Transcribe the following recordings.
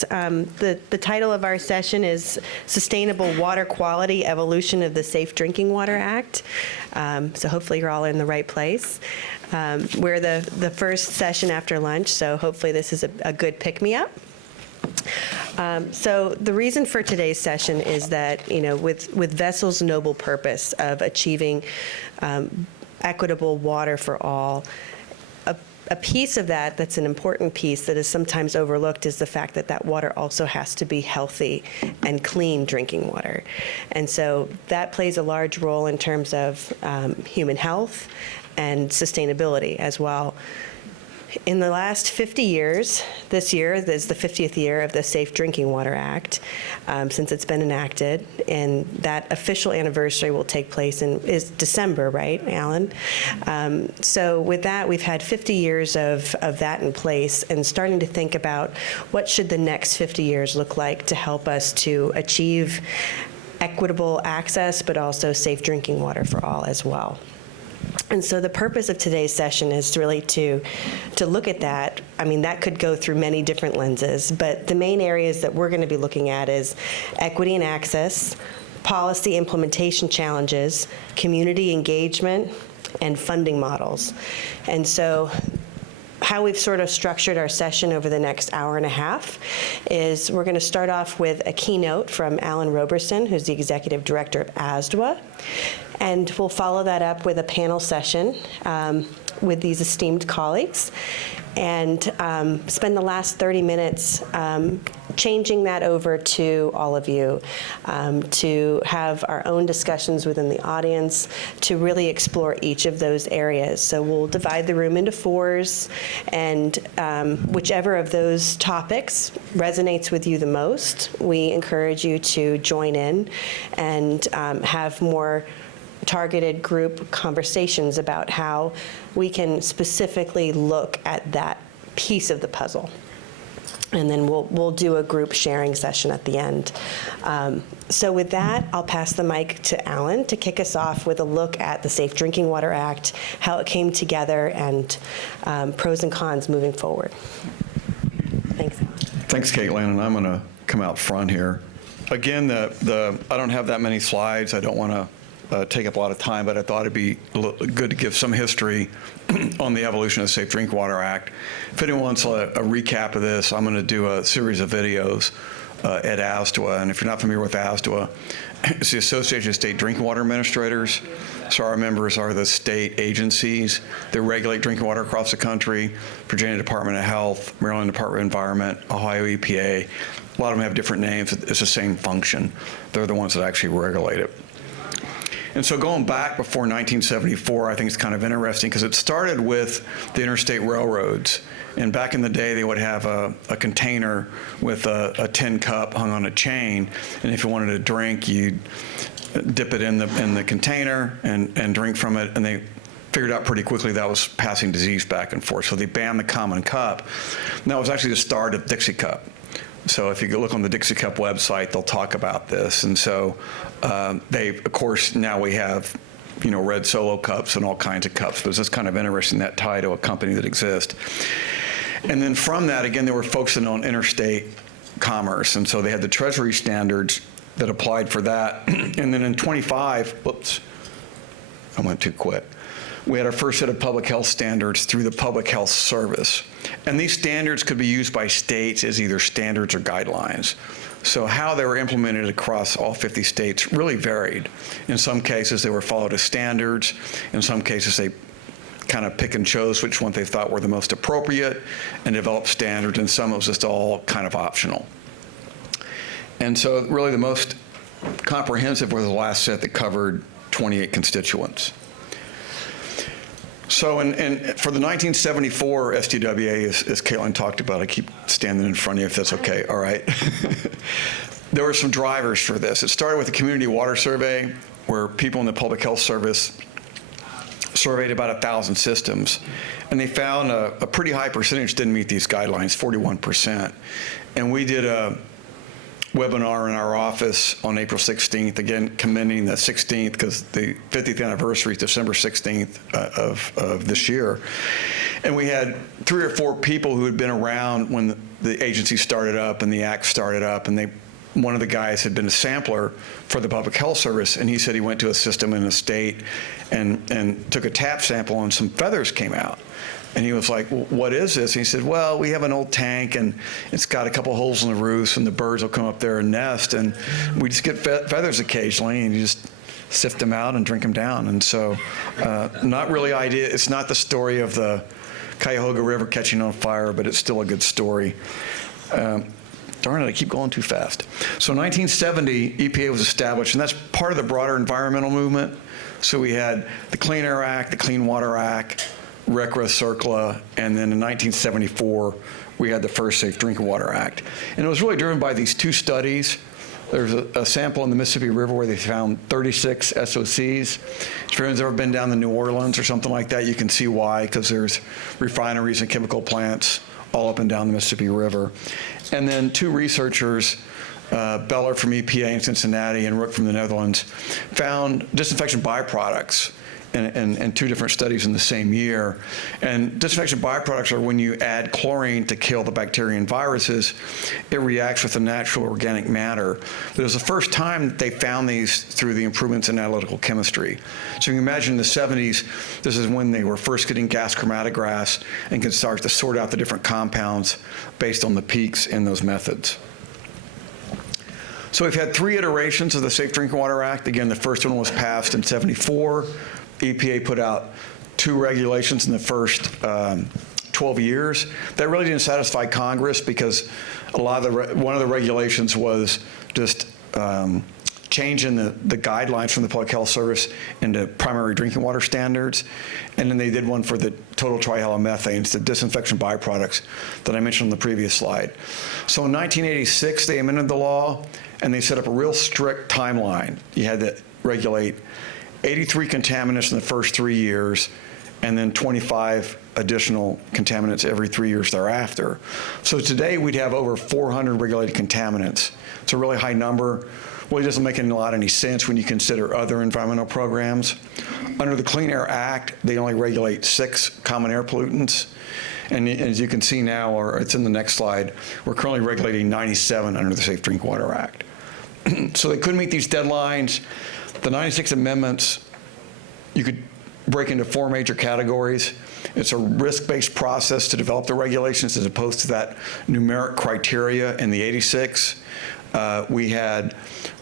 this. The title of our session is Sustainable Water Quality, Evolution of the Safe Drinking Water Act. So hopefully you're all in the right place. We're the first session after lunch, so hopefully this is a good pick-me-up. So the reason for today's session is that, with Vessel's noble purpose of achieving equitable water for all, a piece of that's an important piece that is sometimes overlooked is the fact that water also has to be healthy and clean drinking water. And so that plays a large role in terms of human health and sustainability as well. In the last 50 years, this year is the 50th year of the Safe Drinking Water Act since it's been enacted, and that official anniversary will take place is December, right, Alan? So with that, we've had 50 years of that in place and starting to think about what should the next 50 years look like to help us to achieve equitable access, but also safe drinking water for all as well. And so the purpose of today's session is really to look at that. I mean, that could go through many different lenses, but the main areas that we're going to be looking at is equity and access, policy implementation challenges, community engagement, and funding models. And so how we've sort of structured our session over the next hour and a half is we're going to start off with a keynote from Alan Roberson, who's the Executive Director of ASDWA. And we'll follow that up with a panel session with these esteemed colleagues and spend the last 30 minutes changing that over to all of you to have our own discussions within the audience to really explore each of those areas. So we'll divide the room into fours, and whichever of those topics resonates with you the most, we encourage you to join in and have more targeted group conversations about how we can specifically look at that piece of the puzzle. And then we'll do a group sharing session at the end. So with that, I'll pass the mic to Alan to kick us off with a look at the Safe Drinking Water Act, how it came together, and pros and cons moving forward. Thanks, Alan. Thanks, Caitlin, and I'm going to come out front here. Again, I don't have that many slides. I don't want to take up a lot of time, but I thought it'd be good to give some history on the evolution of the Safe Drinking Water Act. If anyone wants a recap of this, I'm going to do a series of videos at ASDWA. And if you're not familiar with ASDWA, it's the Association of State Drinking Water Administrators. So our members are the state agencies that regulate drinking water across the country: Virginia Department of Health, Maryland Department of Environment, Ohio EPA. A lot of them have different names. It's the same function. They're the ones that actually regulate it. And so going back before 1974, I think it's kind of interesting because it started with the interstate railroads. And back in the day, they would have a container with a tin cup hung on a chain. And if you wanted to drink, you'd dip it in the container and drink from it. And they figured out pretty quickly that was passing disease back and forth. So they banned the common cup. And that was actually the start of Dixie Cup. So if you look on the Dixie Cup website, they'll talk about this. And so of course, now we have, red Solo cups and all kinds of cups, but it's just kind of interesting, that tie to a company that exists. And then from that, again, they were focusing on interstate commerce. And so they had the Treasury standards that applied for that. And then in 25, whoops, I went too quick. We had our first set of public health standards through the Public Health Service. And these standards could be used by states as either standards or guidelines. So how they were implemented across all 50 states really varied. In some cases, they were followed as standards. In some cases, they kind of pick and chose which one they thought were the most appropriate and developed standards. And some it was just all kind of optional. And so really the most comprehensive was the last set that covered 28 constituents. So for the 1974 SDWA, as Caitlin talked about, I keep standing in front of you if that's okay, all right. There were some drivers for this. It started with a community water survey where people in the Public Health Service surveyed about 1,000 systems. And they found a pretty high percentage didn't meet these guidelines, 41%. And we did a webinar in our office on April 16th, again commending the 16th because the 50th anniversary is December 16th of this year. And we had 3 or 4 people who had been around when the agency started up and the act started up, and one of the guys had been a sampler for the Public Health Service, and he said he went to a system in a state and took a tap sample and some feathers came out. And he was like, well, what is this? And he said, well, we have an old tank and it's got a couple holes in the roofs and the birds will come up there and nest, and we just get feathers occasionally, and you just sift them out and drink them down. And so not really it's not the story of the Cuyahoga River catching on fire, but it's still a good story. Darn it, I keep going too fast. So in 1970, EPA was established, and that's part of the broader environmental movement. So we had the Clean Air Act, the Clean Water Act, RCRA, CERCLA, and then in 1974, we had the first Safe Drinking Water Act. And it was really driven by these 2 studies. There's a sample in the Mississippi River where they found 36 SOCs. If anyone's ever been down to New Orleans or something like that, you can see why, because there's refineries and chemical plants all up and down the Mississippi River. And then 2 researchers, Beller from EPA in Cincinnati and Rook from the Netherlands, found disinfection byproducts in 2 different studies in the same year. And disinfection byproducts are when you add chlorine to kill the bacteria and viruses, it reacts with the natural organic matter. But it was the first time that they found these through the improvements in analytical chemistry. So you can imagine in the 70s, this is when they were first getting gas chromatographs and could start to sort out the different compounds based on the peaks in those methods. So we've had 3 iterations of the Safe Drinking Water Act. Again, the first one was passed in '74. EPA put out 2 regulations in the first 12 years. That really didn't satisfy Congress because one of the regulations was just changing the guidelines from the Public Health Service into primary drinking water standards. And then they did one for the total trihalomethanes, the disinfection byproducts that I mentioned on the previous slide. So in 1986, they amended the law and they set up a real strict timeline. You had to regulate 83 contaminants in the first 3 years, and then 25 additional contaminants every 3 years thereafter. So today we'd have over 400 regulated contaminants. It's a really high number. Really doesn't make a lot any sense when you consider other environmental programs. Under the Clean Air Act, they only regulate 6 common air pollutants. And as you can see now, or it's in the next slide, we're currently regulating 97 under the Safe Drinking Water Act. So they couldn't meet these deadlines. The 96 amendments, you could break into 4 major categories. It's a risk-based process to develop the regulations as opposed to that numeric criteria in the 86. We had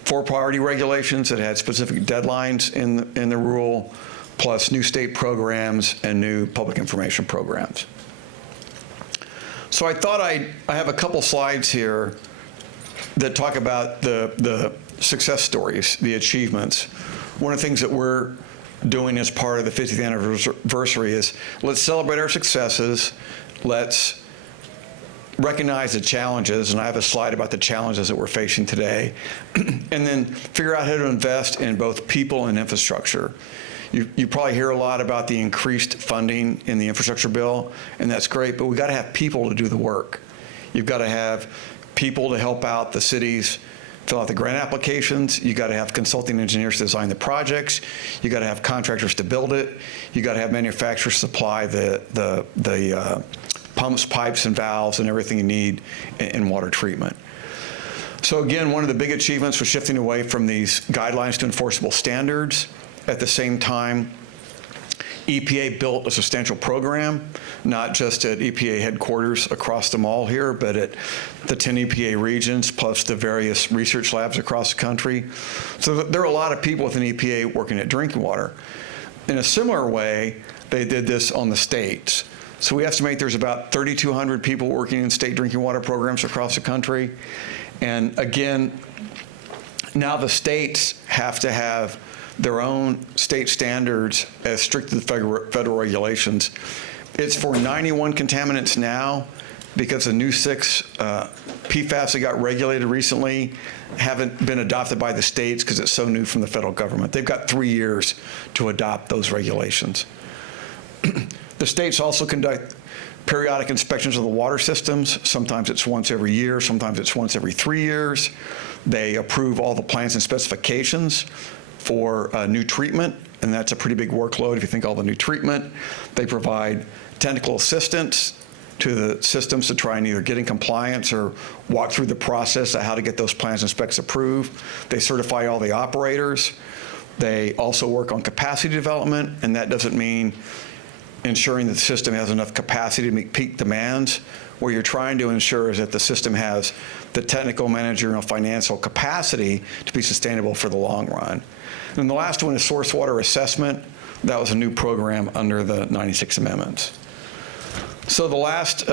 4 priority regulations that had specific deadlines in the rule, plus new state programs and new public information programs. So I thought I have a couple slides here that talk about the success stories, the achievements. One of the things that we're doing as part of the 50th anniversary is let's celebrate our successes, let's recognize the challenges, and I have a slide about the challenges that we're facing today, and then figure out how to invest in both people and infrastructure. You probably hear a lot about the increased funding in the infrastructure bill, and that's great, but we've got to have people to do the work. You've got to have people to help out the cities fill out the grant applications. You got to have consulting engineers to design the projects. You got to have contractors to build it. You got to have manufacturers supply the pumps, pipes, and valves, and everything you need in water treatment. So again, one of the big achievements was shifting away from these guidelines to enforceable standards. At the same time, EPA built a substantial program, not just at EPA headquarters across the mall here, but at the 10 EPA regions, plus the various research labs across the country. So there are a lot of people within EPA working at drinking water. In a similar way, they did this on the states. So we estimate there's about 3,200 people working in state drinking water programs across the country. And again, now the states have to have their own state standards as strict as the federal regulations. It's for 91 contaminants now, because the new 6 PFAS that got regulated recently haven't been adopted by the states because it's so new from the federal government. They've got 3 years to adopt those regulations. The states also conduct periodic inspections of the water systems. Sometimes it's once every year, sometimes it's once every 3 years. They approve all the plans and specifications for new treatment, and that's a pretty big workload if you think all the new treatment. They provide technical assistance to the systems to try and either get in compliance or walk through the process of how to get those plans and specs approved. They certify all the operators. They also work on capacity development, and that doesn't mean ensuring that the system has enough capacity to meet peak demands. What you're trying to ensure is that the system has the technical, managerial, financial capacity to be sustainable for the long run. And the last one is source water assessment. That was a new program under the 96 amendments. So the last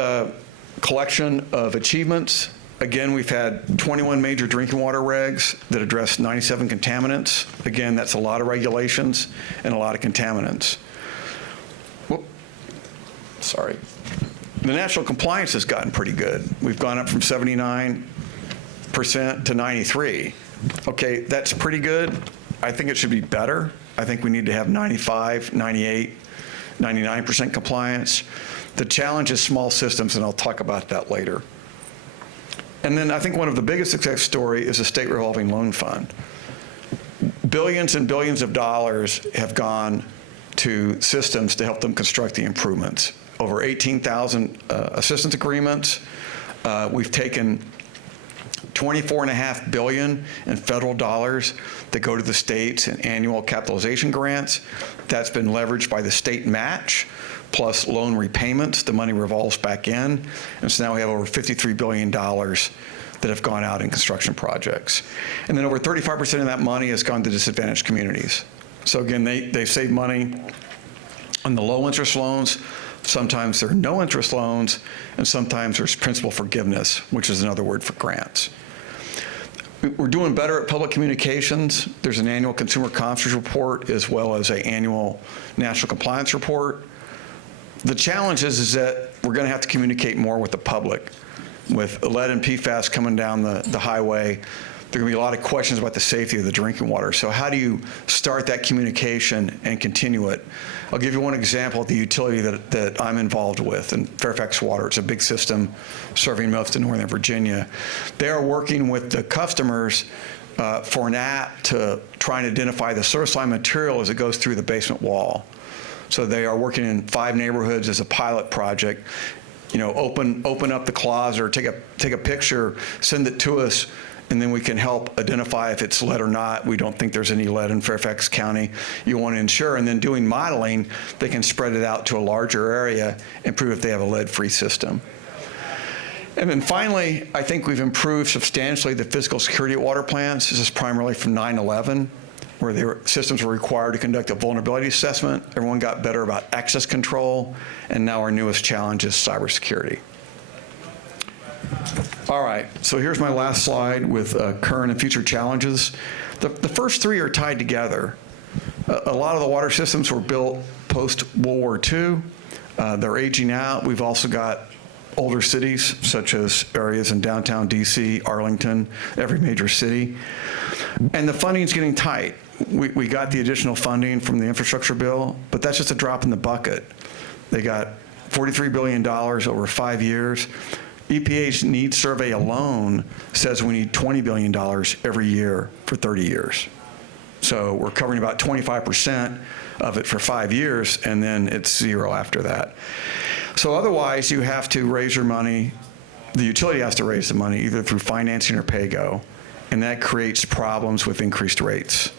collection of achievements, again, we've had 21 major drinking water regs that address 97 contaminants. Again, that's a lot of regulations and a lot of contaminants. Whoop. Sorry. The national compliance has gotten pretty good. We've gone up from 79% to 93. Okay, that's pretty good. I think it should be better. I think we need to have 95, 98, 99% compliance. The challenge is small systems, and I'll talk about that later. And then I think one of the biggest success story is the state revolving loan fund. Billions and billions of dollars have gone to systems to help them construct the improvements. Over 18,000 assistance agreements. We've taken $24.5 billion in federal dollars that go to the states in annual capitalization grants. That's been leveraged by the state match, plus loan repayments. The money revolves back in. And so now we have over $53 billion that have gone out in construction projects. And then over 35% of that money has gone to disadvantaged communities. So again, they save money on the low interest loans. Sometimes there are no interest loans, and sometimes there's principal forgiveness, which is another word for grants. We're doing better at public communications. There's an annual consumer confidence report as well as an annual national compliance report. The challenge is that we're going to have to communicate more with the public. With lead and PFAS coming down the highway, there are going to be a lot of questions about the safety of the drinking water. So how do you start that communication and continue it? I'll give you one example of the utility that I'm involved with, in Fairfax Water. It's a big system serving most of Northern Virginia. They are working with the customers for an app to try and identify the source line material as it goes through the basement wall. So they are working in 5 neighborhoods as a pilot project. You know, open up the closet or take a picture, send it to us, and then we can help identify if it's lead or not. We don't think there's any lead in Fairfax County. You want to ensure, and then doing modeling, they can spread it out to a larger area and prove if they have a lead-free system. And then finally, I think we've improved substantially the physical security at water plants. This is primarily from 9/11, where their systems were required to conduct a vulnerability assessment. Everyone got better about access control, and now our newest challenge is cybersecurity. All right, so here's my last slide with current and future challenges. The first 3 are tied together. A lot of the water systems were built post-World War II. They're aging out. We've also got older cities, such as areas in downtown DC, Arlington, every major city. And the funding's getting tight. We got the additional funding from the infrastructure bill, but that's just a drop in the bucket. They got $43 billion over 5 years. EPA's needs survey alone says we need $20 billion every year for 30 years. So we're covering about 25% of it for 5 years, and then it's zero after that. So otherwise, you have to raise your money. The utility has to raise the money either through financing or pay-go, and that creates problems with increased rates.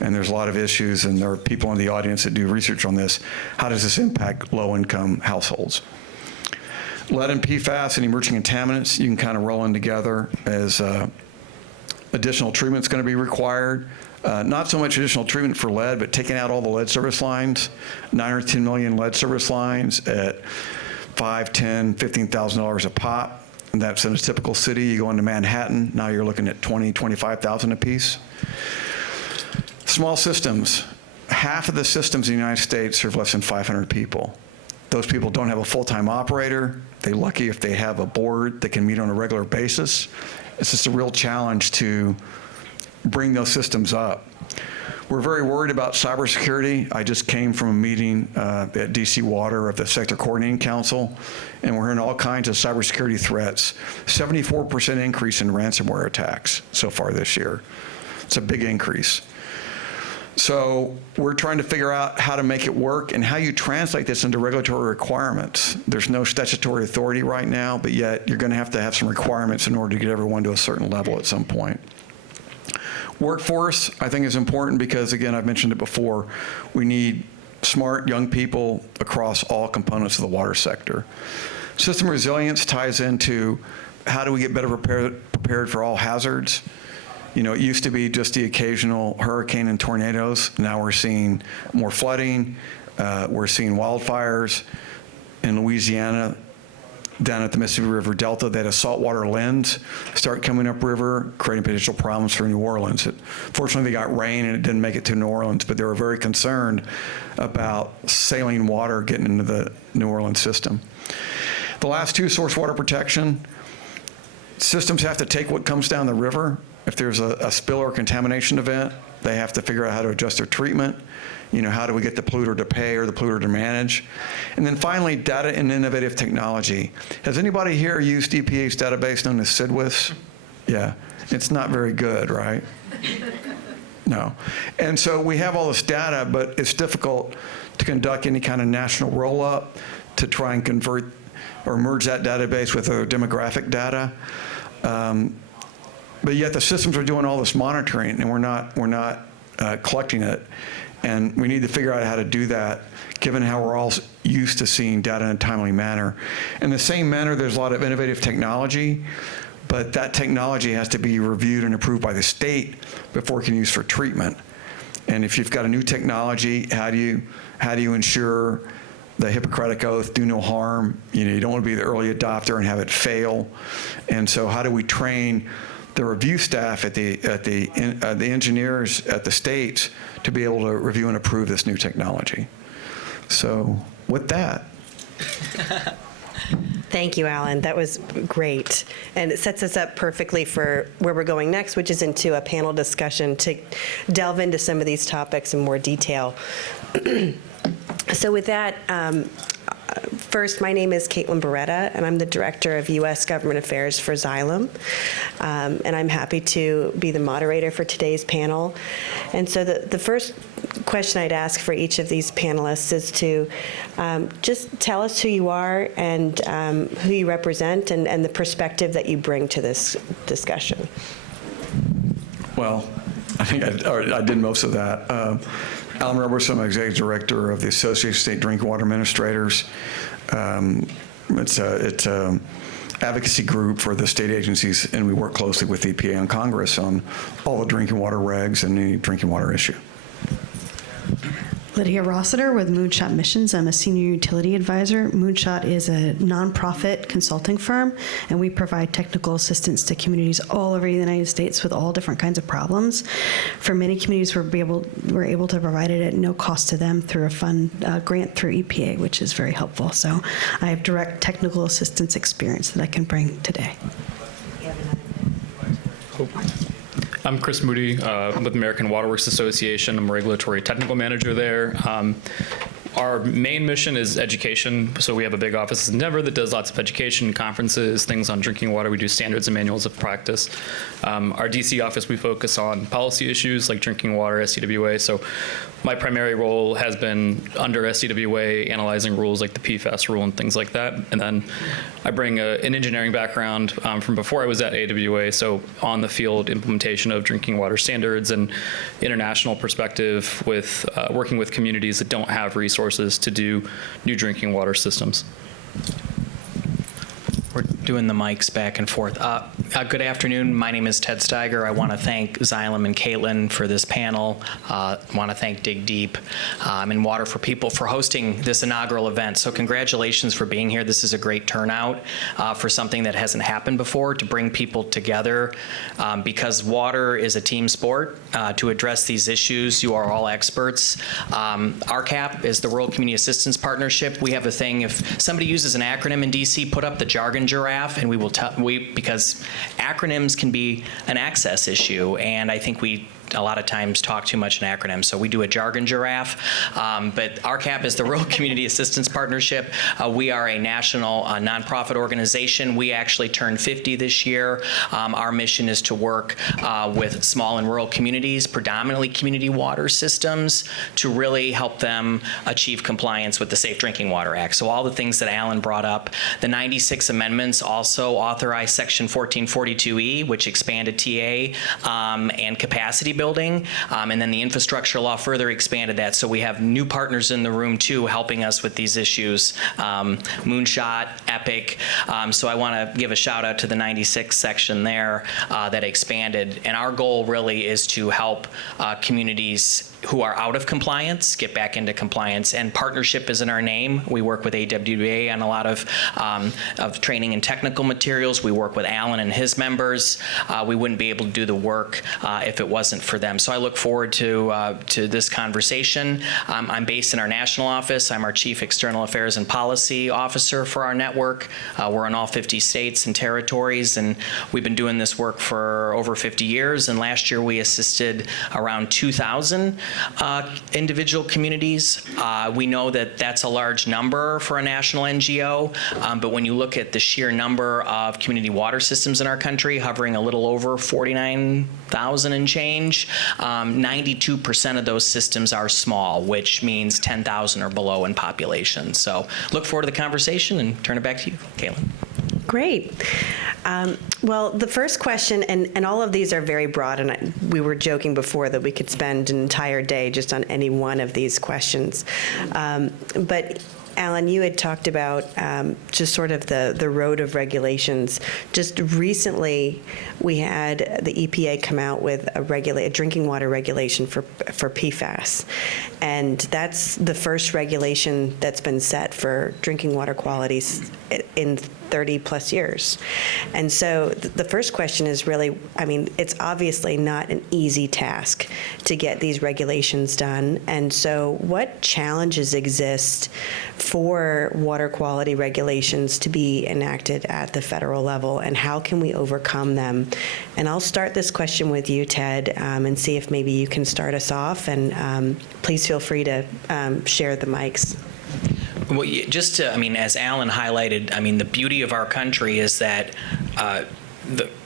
And there's a lot of issues, and there are people in the audience that do research on this. How does this impact low-income households? Lead and PFAS and emerging contaminants, you can kind of roll in together as additional treatment's going to be required. Not so much additional treatment for lead, but taking out all the lead service lines, 9 or 10 million lead service lines at $5, $10, $15,000 a pop. And that's in a typical city. You go into Manhattan, now you're looking at $20,000, $25,000 a piece. Small systems. Half of the systems in the United States serve less than 500 people. Those people don't have a full-time operator. They're lucky if they have a board that can meet on a regular basis. It's just a real challenge to bring those systems up. We're very worried about cybersecurity. I just came from a meeting at DC Water of the Sector Coordinating Council, and we're hearing all kinds of cybersecurity threats. 74% increase in ransomware attacks so far this year. It's a big increase. So we're trying to figure out how to make it work and how you translate this into regulatory requirements. There's no statutory authority right now, but yet you're going to have some requirements in order to get everyone to a certain level at some point. Workforce, I think, is important because, again, I've mentioned it before, we need smart young people across all components of the water sector. System resilience ties into how do we get better prepared for all hazards. You know, it used to be just the occasional hurricane and tornadoes. Now we're seeing more flooding. We're seeing wildfires in Louisiana. Down at the Mississippi River Delta, they had a saltwater lens start coming upriver, creating potential problems for New Orleans. Fortunately, they got rain and it didn't make it to New Orleans, but they were very concerned about saline water getting into the New Orleans system. The last two, source water protection. Systems have to take what comes down the river. If there's a spill or contamination event, they have to figure out how to adjust their treatment. You know, how do we get the polluter to pay or the polluter to manage? And then finally, data and innovative technology. Has anybody here used EPA's database known as CIDWIS? Yeah, it's not very good, right? No. And so we have all this data, but it's difficult to conduct any kind of national roll-up to try and convert or merge that database with other demographic data. But yet the systems are doing all this monitoring, and we're not collecting it. And we need to figure out how to do that, given how we're all used to seeing data in a timely manner. In the same manner, there's a lot of innovative technology, but that technology has to be reviewed and approved by the state before it can be used for treatment. And if you've got a new technology, how do you ensure the Hippocratic Oath, do no harm? You know, you don't want to be the early adopter and have it fail. And so how do we train the review staff at the engineers at the states to be able to review and approve this new technology? So with that. Thank you, Alan. That was great. And it sets us up perfectly for where we're going next, which is into a panel discussion to delve into some of these topics in more detail. So with that, first, my name is Caitlin Berretta, and I'm the Director of U.S. Government Affairs for Xylem. And I'm happy to be the moderator for today's panel. And so the first question I'd ask for each of these panelists is to just tell us who you are and who you represent and the perspective that you bring to this discussion. Well, I think I did most of that. Alan Roberson, I'm Executive Director of the Association of State Drinking Water Administrators. It's an advocacy group for the state agencies, and we work closely with EPA and Congress on all the drinking water regs and any drinking water issue. Lydia Rossiter with Moonshot Missions. I'm a senior utility advisor. Moonshot is a nonprofit consulting firm, and we provide technical assistance to communities all over the United States with all different kinds of problems. For many communities, we're able to provide it at no cost to them through a grant through EPA, which is very helpful. So I have direct technical assistance experience that I can bring today. I'm Chris Moody with American Water Works Association. I'm a regulatory technical manager there. Our main mission is education. So we have a big office in Denver that does lots of education, conferences, things on drinking water. We do standards and manuals of practice. Our DC office, we focus on policy issues like drinking water, SCWA. So my primary role has been under SCWA, analyzing rules like the PFAS rule and things like that. And then I bring an engineering background from before I was at AWA, so on the field implementation of drinking water standards and international perspective with working with communities that don't have resources to do new drinking water systems. We're doing the mics back and forth. Good afternoon. My name is Ted Stiger. I want to thank Xylem and Caitlin for this panel. I want to thank Dig Deep and Water for People for hosting this inaugural event. So congratulations for being here. This is a great turnout for something that hasn't happened before, to bring people together because water is a team sport. To address these issues, you are all experts. RCAP is the World Community Assistance Partnership. We have a thing, if somebody uses an acronym in DC, put up the jargon giraffe, and we will tell, because acronyms can be an access issue, and I think we a lot of times talk too much in acronyms, so we do a jargon giraffe. But RCAP is the Rural Community Assistance Partnership. We are a national nonprofit organization. We actually turned 50 this year. Our mission is to work with small and rural communities, predominantly community water systems, to really help them achieve compliance with the Safe Drinking Water Act. So all the things that Alan brought up. The 96 amendments also authorize Section 1442E, which expanded TA and capacity building, and then the infrastructure law further expanded that. So we have new partners in the room too helping us with these issues. Moonshot, Epic. So I want to give a shout out to the 96 section there that expanded. And our goal really is to help communities who are out of compliance get back into compliance. And partnership is in our name. We work with AWA on a lot of training and technical materials. We work with Alan and his members. We wouldn't be able to do the work if it wasn't for them. So I look forward to this conversation. I'm based in our national office. I'm our Chief External Affairs and Policy Officer for our network. We're in all 50 states and territories, and we've been doing this work for over 50 years. And last year we assisted around 2,000 individual communities. We know that that's a large number for a national NGO, but when you look at the sheer number of community water systems in our country, hovering a little over 49,000 and change, 92% of those systems are small, which means 10,000 or below in population. So look forward to the conversation and turn it back to you, Caitlin. Great. Well, the first question, and all of these are very broad, and we were joking before that we could spend an entire day just on any one of these questions. But Alan, you had talked about just sort of the road of regulations. Just recently, we had the EPA come out with a drinking water regulation for PFAS. And that's the first regulation that's been set for drinking water qualities in 30 plus years. And so the first question is really, I mean, it's obviously not an easy task to get these regulations done. And so what challenges exist for water quality regulations to be enacted at the federal level, and how can we overcome them? And I'll start this question with you, Ted, and see if maybe you can start us off, and please feel free to share the mics. Well, just to, I mean, as Alan highlighted, I mean, the beauty of our country is that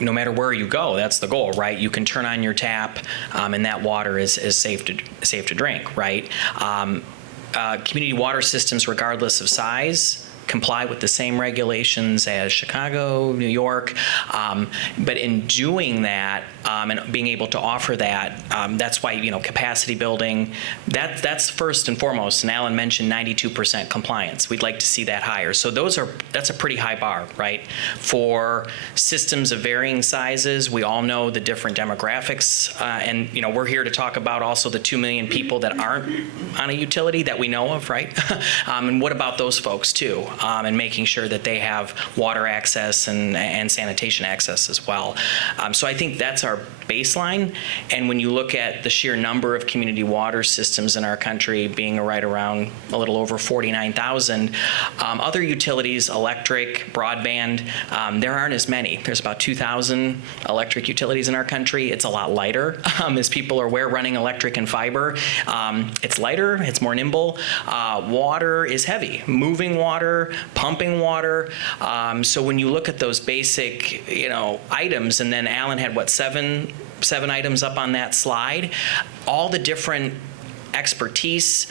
no matter where you go, that's the goal, right? You can turn on your tap, and that water is safe to drink, right? Community water systems, regardless of size, comply with the same regulations as Chicago, New York, but in doing that and being able to offer that, that's why, you know, capacity building, that's first and foremost. And Alan mentioned 92% compliance. We'd like to see that higher. So that's a pretty high bar, right? For systems of varying sizes, we all know the different demographics, and you know, we're here to talk about also the 2 million people that aren't on a utility that we know of, right? And what about those folks too? And making sure that they have water access and sanitation access as well. So I think that's our baseline. And when you look at the sheer number of community water systems in our country being right around a little over 49,000, other utilities, electric, broadband, there aren't as many. There's about 2,000 electric utilities in our country. It's a lot lighter, as people are aware, running electric and fiber. It's lighter, it's more nimble. Water is heavy, moving water, pumping water. So when you look at those basic, you know, items, and then Alan had what, seven items up on that slide, all the different expertise.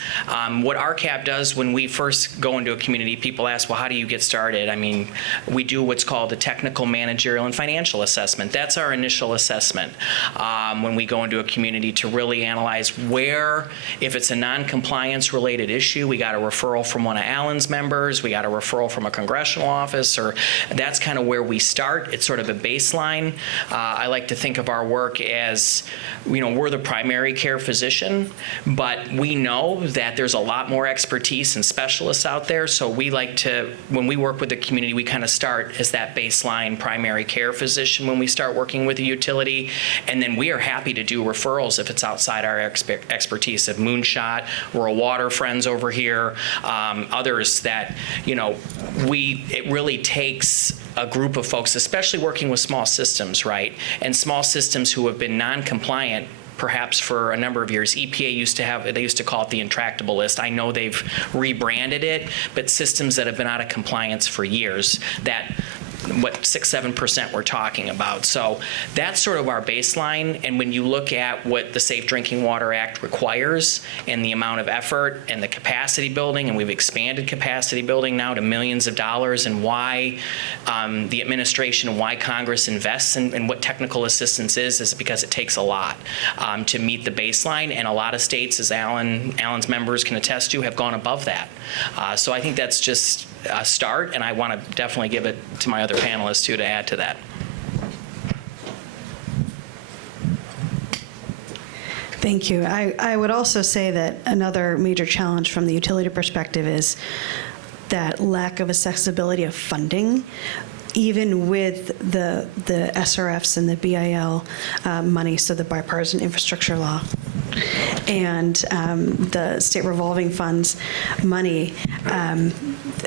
What RCAP does when we first go into a community, people ask, well, how do you get started? I mean, we do what's called a technical, managerial, and financial assessment. That's our initial assessment when we go into a community to really analyze where, if it's a non-compliance related issue, we got a referral from one of Alan's members, we got a referral from a congressional office, or that's kind of where we start. It's sort of a baseline. I like to think of our work as, you know, we're the primary care physician, but we know that there's a lot more expertise and specialists out there, so we like to, when we work with the community, we kind of start as that baseline primary care physician when we start working with a utility, and then we are happy to do referrals if it's outside our expertise. Of Moonshot, Rural Water Friends over here, others that, you know, it really takes a group of folks, especially working with small systems, right? And small systems who have been non-compliant perhaps for a number of years. EPA they used to call it the intractable list. I know they've rebranded it, but systems that have been out of compliance for years, that what 6-7% we're talking about. So that's sort of our baseline. And when you look at what the Safe Drinking Water Act requires and the amount of effort and the capacity building, and we've expanded capacity building now to millions of dollars, and why the administration, why Congress invests in what technical assistance is because it takes a lot to meet the baseline. And a lot of states, as Alan's members can attest to, have gone above that. So I think that's just a start, and I want to definitely give it to my other panelists too to add to that. Thank you. I would also say that another major challenge from the utility perspective is that lack of accessibility of funding. Even with the SRFs and the BIL money, so the bipartisan infrastructure law, and the state revolving funds money,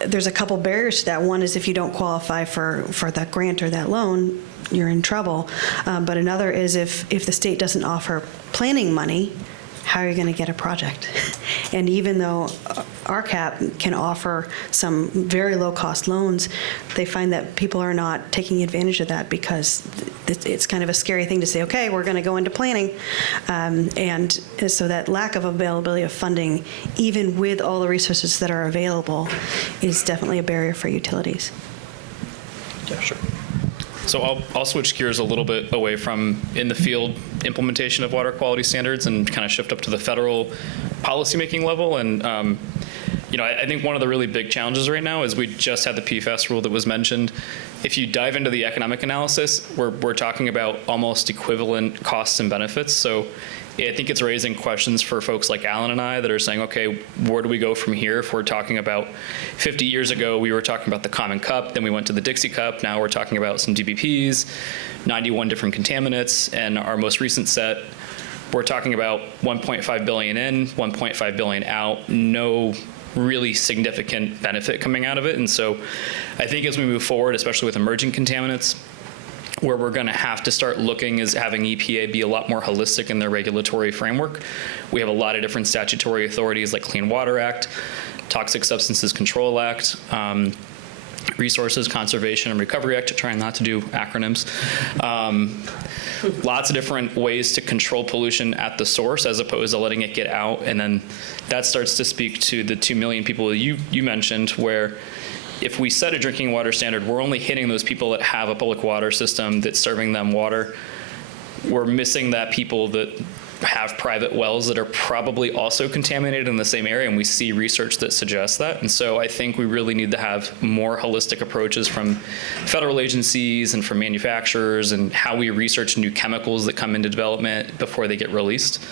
there's a couple barriers to that. One is if you don't qualify for that grant or that loan, you're in trouble. But another is if the state doesn't offer planning money, how are you going to get a project? And even though RCAP can offer some very low-cost loans, they find that people are not taking advantage of that because it's kind of a scary thing to say, okay, we're going to go into planning. And so that lack of availability of funding, even with all the resources that are available, is definitely a barrier for utilities. Yeah, sure. So I'll switch gears a little bit away from in the field implementation of water quality standards and kind of shift up to the federal policymaking level. And I think one of the really big challenges right now is we just had the PFAS rule that was mentioned. If you dive into the economic analysis, we're talking about almost equivalent costs and benefits. So I think it's raising questions for folks like Alan and I that are saying, okay, where do we go from here? If we're talking about 50 years ago, we were talking about the common cup, then we went to the Dixie cup. Now we're talking about some DBPs, 91 different contaminants, and our most recent set, we're talking about 1.5 billion in, 1.5 billion out, no really significant benefit coming out of it. And so I think as we move forward, especially with emerging contaminants, where we're going to have to start looking is having EPA be a lot more holistic in their regulatory framework. We have a lot of different statutory authorities like Clean Water Act, Toxic Substances Control Act, Resources Conservation and Recovery Act, trying not to do acronyms. Lots of different ways to control pollution at the source as opposed to letting it get out. And then that starts to speak to the 2 million people you mentioned, where if we set a drinking water standard, we're only hitting those people that have a public water system that's serving them water. We're missing that people that have private wells that are probably also contaminated in the same area, and we see research that suggests that. And so I think we really need to have more holistic approaches from federal agencies and from manufacturers, and how we research new chemicals that come into development before they get released.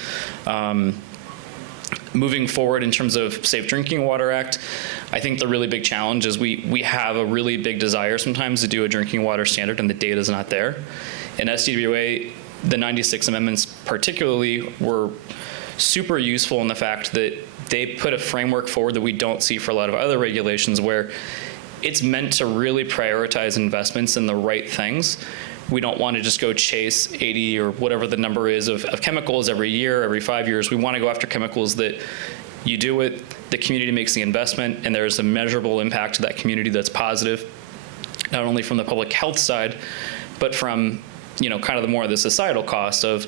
Moving forward in terms of Safe Drinking Water Act, I think the really big challenge is we have a really big desire sometimes to do a drinking water standard, and the data is not there. In SDWA, the 96 amendments particularly were super useful in the fact that they put a framework forward that we don't see for a lot of other regulations, where it's meant to really prioritize investments in the right things. We don't want to just go chase 80 or whatever the number is of chemicals every year, every 5 years. We want to go after chemicals that you do it, the community makes the investment, and there's a measurable impact to that community that's positive, not only from the public health side, but from kind of the more of the societal cost of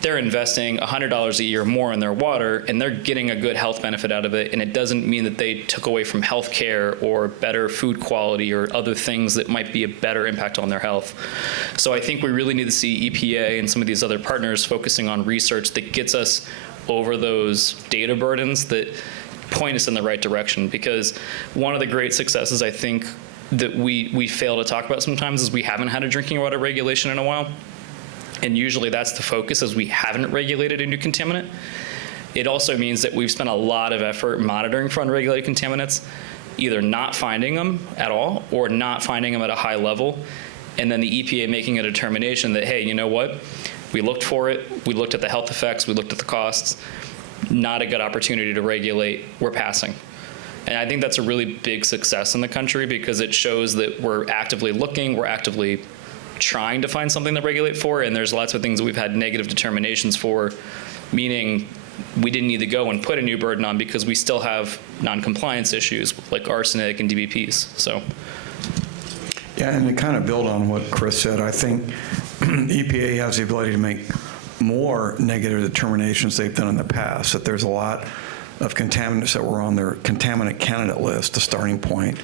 they're investing $100 a year more in their water, and they're getting a good health benefit out of it, and it doesn't mean that they took away from health care or better food quality or other things that might be a better impact on their health. So I think we really need to see EPA and some of these other partners focusing on research that gets us over those data burdens that point us in the right direction. Because one of the great successes I think that we fail to talk about sometimes is we haven't had a drinking water regulation in a while. And usually that's the focus, is we haven't regulated a new contaminant. It also means that we've spent a lot of effort monitoring for unregulated contaminants, either not finding them at all or not finding them at a high level, and then the EPA making a determination that, hey, you know what? We looked for it, we looked at the health effects, we looked at the costs, not a good opportunity to regulate, we're passing. And I think that's a really big success in the country, because it shows that we're actively looking, we're actively trying to find something to regulate for, and there's lots of things that we've had negative determinations for, meaning we didn't need to go and put a new burden on because we still have non-compliance issues like arsenic and DBPs. So. Yeah, and to kind of build on what Chris said, I think EPA has the ability to make more negative determinations they've done in the past, that there's a lot of contaminants that were on their contaminant candidate list, the starting point.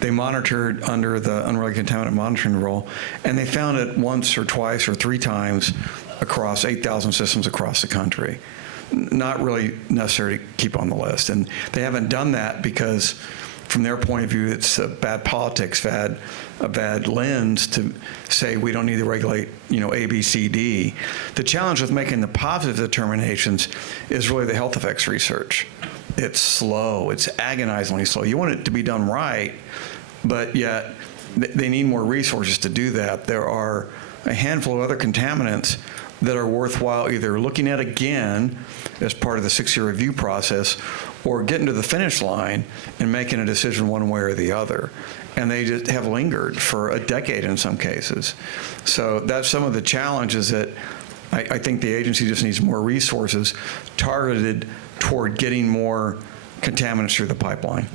They monitored under the unregulated contaminant monitoring rule, and they found it once or twice or 3 times across 8,000 systems across the country. Not really necessary to keep on the list. And they haven't done that because from their point of view, it's bad politics, a bad lens to say we don't need to regulate, A, B, C, D. The challenge with making the positive determinations is really the health effects research. It's slow. It's agonizingly slow. You want it to be done right, but yet they need more resources to do that. There are a handful of other contaminants that are worthwhile either looking at again as part of the 6-year review process or getting to the finish line and making a decision one way or the other. And they just have lingered for a decade in some cases. So that's some of the challenges that I think the agency just needs more resources targeted toward getting more contaminants through the pipeline.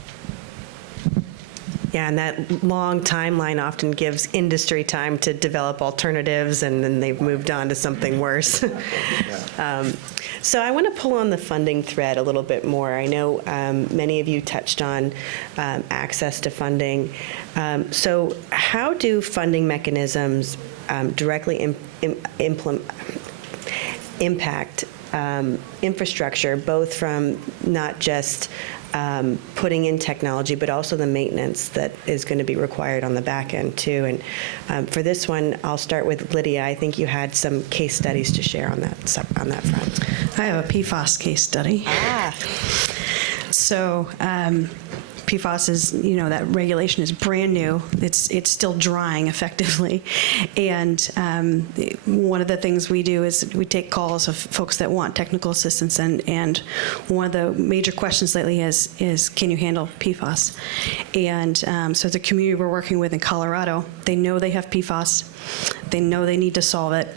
Yeah, and that long timeline often gives industry time to develop alternatives, and then they've moved on to something worse. So I want to pull on the funding thread a little bit more. I know many of you touched on access to funding. So how do funding mechanisms directly impact infrastructure, both from not just putting in technology, but also the maintenance that is going to be required on the back end too. And for this one, I'll start with Lydia. I think you had some case studies to share on that front. I have a PFAS case study. So PFAS is, that regulation is brand new. It's still drying effectively. And one of the things we do is we take calls of folks that want technical assistance. And one of the major questions lately is can you handle PFAS? And so the community we're working with in Colorado, they know they have PFAS. They know they need to solve it.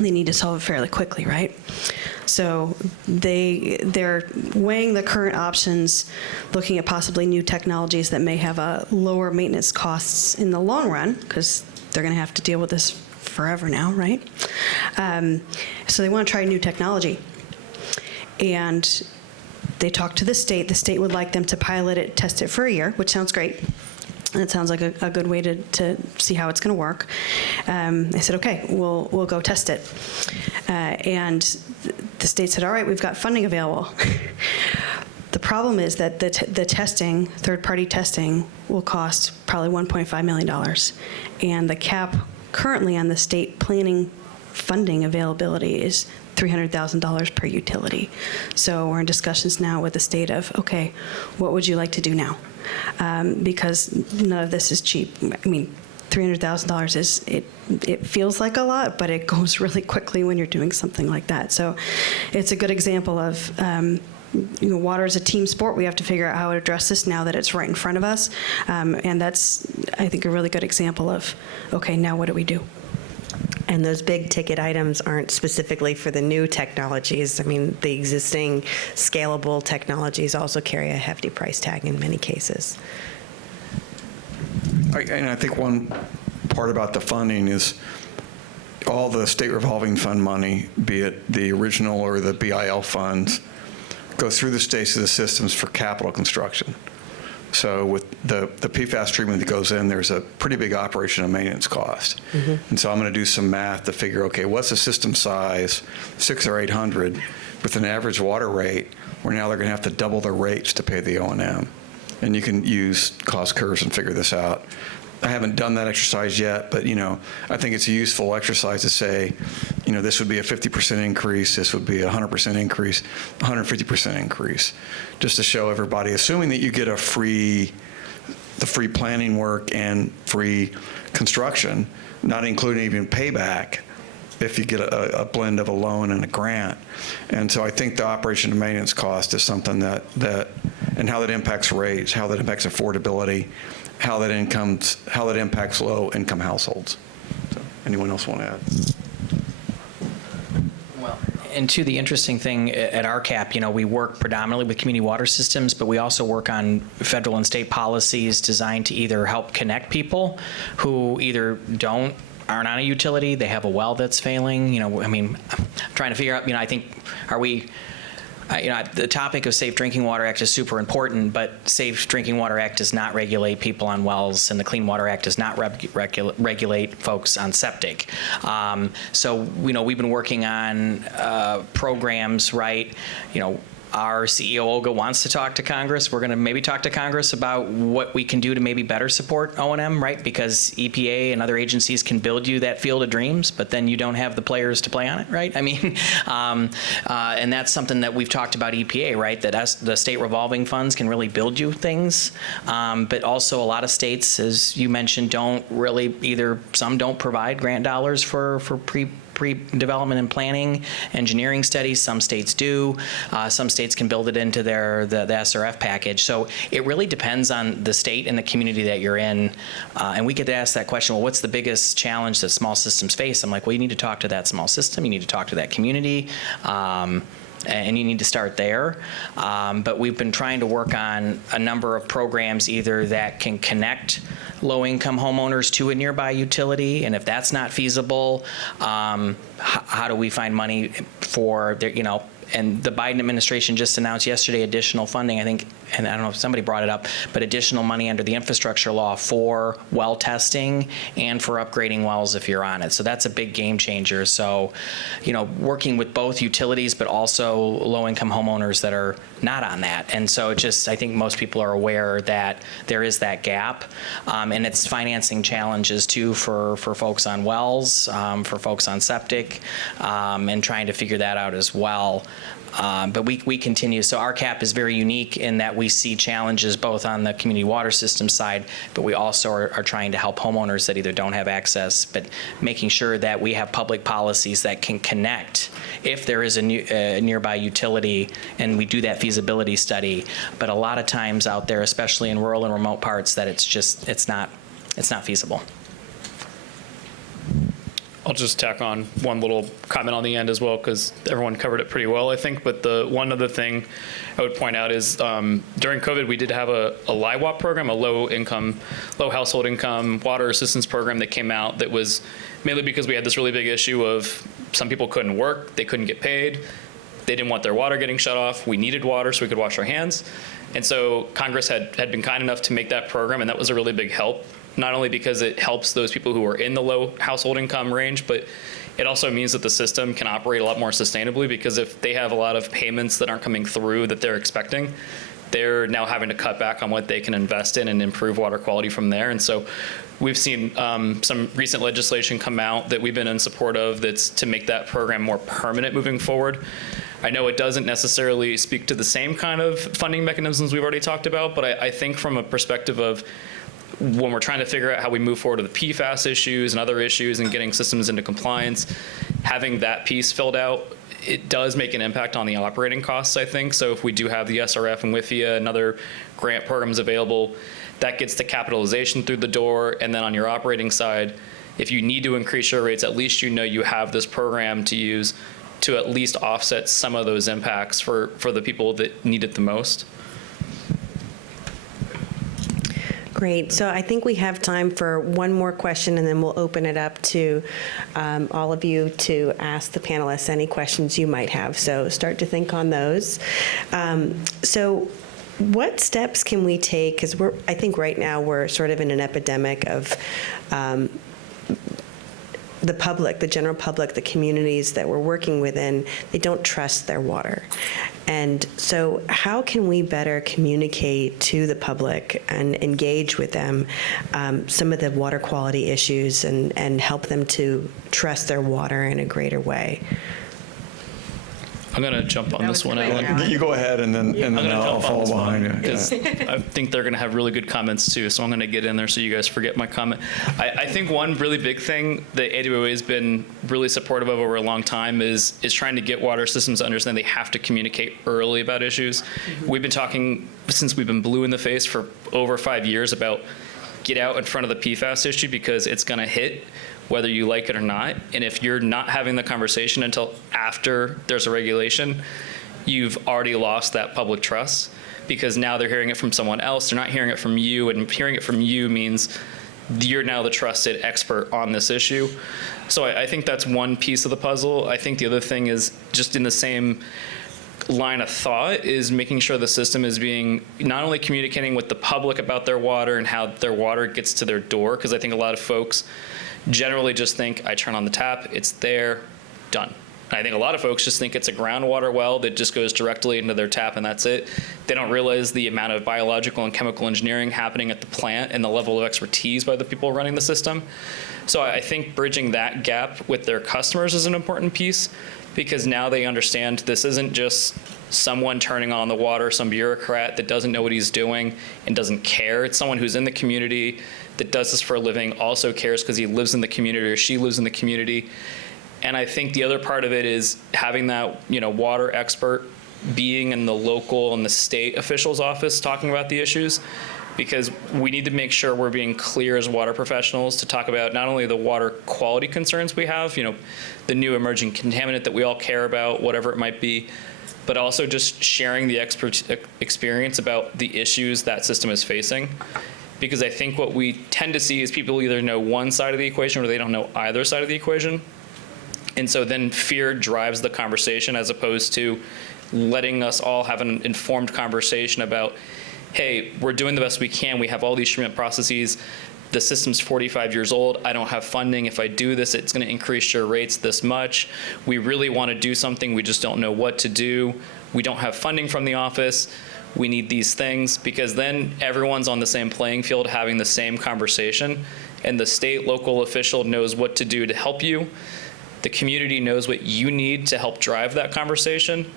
They need to solve it fairly quickly, right? So they're weighing the current options, looking at possibly new technologies that may have a lower maintenance costs in the long run, because they're going to have to deal with this forever now, right? So they want to try new technology. And they talk to the state. The state would like them to pilot it, test it for a year, which sounds great. And it sounds like a good way to see how it's going to work. I said, okay, we'll go test it. And the state said, all right, we've got funding available. The problem is that the testing, third-party testing, will cost probably $1.5 million. And the cap currently on the state planning funding availability is $300,000 per utility. So we're in discussions now with the state of, okay, what would you like to do now? Because none of this is cheap. I mean, $300,000 is, it feels like a lot, but it goes really quickly when you're doing something like that. So it's a good example of, water is a team sport. We have to figure out how to address this now that it's right in front of us. And that's, I think, a really good example of, okay, now what do we do? And those big ticket items aren't specifically for the new technologies. I mean, the existing scalable technologies also carry a hefty price tag in many cases. And I think one part about the funding is all the state revolving fund money, be it the original or the BIL funds, go through the states of the systems for capital construction. So with the PFAS treatment that goes in, there's a pretty big operation and maintenance cost. Mm-hmm. And so I'm going to do some math to figure, okay, what's the system size, 600 or 800, with an average water rate, where now they're going to have to double their rates to pay the O&M. And you can use cost curves and figure this out. I haven't done that exercise yet, but, I think it's a useful exercise to say, this would be a 50% increase, this would be a 100% increase, 150% increase, just to show everybody, assuming that you get the free planning work and free construction, not including even payback, if you get a blend of a loan and a grant. And so I think the operation and maintenance cost is something that and how that impacts rates, how that impacts affordability, how that impacts low-income households. So. Anyone else want to add? Well, and to the interesting thing at RCAP, we work predominantly with community water systems, but we also work on federal and state policies designed to either help connect people who either aren't on a utility, they have a well that's failing. I'm trying to figure out, I think, are we, the topic of Safe Drinking Water Act is super important, but Safe Drinking Water Act does not regulate people on wells, and the Clean Water Act does not regulate folks on septic. So, we've been working on programs, right? Our CEO, Olga, wants to talk to Congress. We're going to maybe talk to Congress about what we can do to maybe better support O&M, right? Because EPA and other agencies can build you that field of dreams, but then you don't have the players to play on it, right? And that's something that we've talked about EPA, right? That the state revolving funds can really build you things. But also a lot of states, as you mentioned, don't really some don't provide grant dollars for pre-development and planning, engineering studies. Some states do. Some states can build it into the SRF package. So it really depends on the state and the community that you're in. And we get to ask that question, well, what's the biggest challenge that small systems face? I'm like, well, you need to talk to that small system. You need to talk to that community. And you need to start there. But we've been trying to work on a number of programs either that can connect low-income homeowners to a nearby utility, and if that's not feasible, how do we find money for their, and the Biden administration just announced yesterday additional funding, I think, and I don't know if somebody brought it up, but additional money under the infrastructure law for well testing and for upgrading wells if you're on it. So that's a big game changer. So, working with both utilities, but also low-income homeowners that are not on that. And so I think most people are aware that there is that gap. And it's financing challenges too for folks on wells, for folks on septic, and trying to figure that out as well. But we continue. So RCAP is very unique in that we see challenges both on the community water system side, but we also are trying to help homeowners that either don't have access, but making sure that we have public policies that can connect if there is a nearby utility, and we do that feasibility study. But a lot of times out there, especially in rural and remote parts, that it's not feasible. I'll just tack on one little comment on the end as well, because everyone covered it pretty well, I think. But the one other thing I would point out is during COVID, we did have a LIWAP program, a low household income water assistance program that came out that was mainly because we had this really big issue of some people couldn't work, they couldn't get paid, they didn't want their water getting shut off. We needed water so we could wash our hands. And so Congress had been kind enough to make that program, and that was a really big help. Not only because it helps those people who are in the low household income range, but it also means that the system can operate a lot more sustainably, because if they have a lot of payments that aren't coming through that they're expecting, they're now having to cut back on what they can invest in and improve water quality from there. And so we've seen some recent legislation come out that we've been in support of that's to make that program more permanent moving forward. I know it doesn't necessarily speak to the same kind of funding mechanisms we've already talked about, but I think from a perspective of when we're trying to figure out how we move forward with the PFAS issues and other issues and getting systems into compliance, having that piece filled out, it does make an impact on the operating costs, I think. So if we do have the SRF and WIFIA and other grant programs available, that gets the capitalization through the door. And then on your operating side, if you need to increase your rates, at least you have this program to use to at least offset some of those impacts for the people that need it the most. Great. So I think we have time for one more question, and then we'll open it up to all of you to ask the panelists any questions you might have. So start to think on those. So what steps can we take? Because I think right now we're sort of in an epidemic of the public, the general public, the communities that we're working within, they don't trust their water. And so how can we better communicate to the public and engage with them some of the water quality issues and help them to trust their water in a greater way? I'm going to jump on this one, Ellen. You go ahead, and then I'll follow behind you. Because I think they're going to have really good comments too, so I'm going to get in there so you guys forget my comment. I think one really big thing that AWA has been really supportive of over a long time is trying to get water systems to understand they have to communicate early about issues. We've been talking since we've been blue in the face for over 5 years about get out in front of the PFAS issue because it's going to hit. whether you like it or not. And if you're not having the conversation until after there's a regulation, you've already lost that public trust, because now they're hearing it from someone else. They're not hearing it from you, and hearing it from you means you're now the trusted expert on this issue. So I think that's one piece of the puzzle. I think the other thing is, just in the same line of thought, is making sure the system is being not only communicating with the public about their water and how their water gets to their door, because I think a lot of folks generally just think, I turn on the tap, it's there, done. And I think a lot of folks just think it's a groundwater well that just goes directly into their tap and that's it. They don't realize the amount of biological and chemical engineering happening at the plant and the level of expertise by the people running the system. So I think bridging that gap with their customers is an important piece, because now they understand this isn't just someone turning on the water, some bureaucrat that doesn't know what he's doing and doesn't care. It's someone who's in the community that does this for a living, also cares because he lives in the community or she lives in the community. And I think the other part of it is having that, water expert being in the local and the state officials' office talking about the issues, because we need to make sure we're being clear as water professionals to talk about not only the water quality concerns we have, the new emerging contaminant that we all care about, whatever it might be, but also just sharing the experience about the issues that system is facing. Because I think what we tend to see is people either know one side of the equation or they don't know either side of the equation. And so then fear drives the conversation, as opposed to letting us all have an informed conversation about, hey, we're doing the best we can. We have all these treatment processes. The system's 45 years old. I don't have funding. If I do this, it's going to increase your rates this much. We really want to do something. We just don't know what to do. We don't have funding from the office. We need these things, because then everyone's on the same playing field having the same conversation, and the state, local official knows what to do to help you. The community knows what you need to help drive that conversation.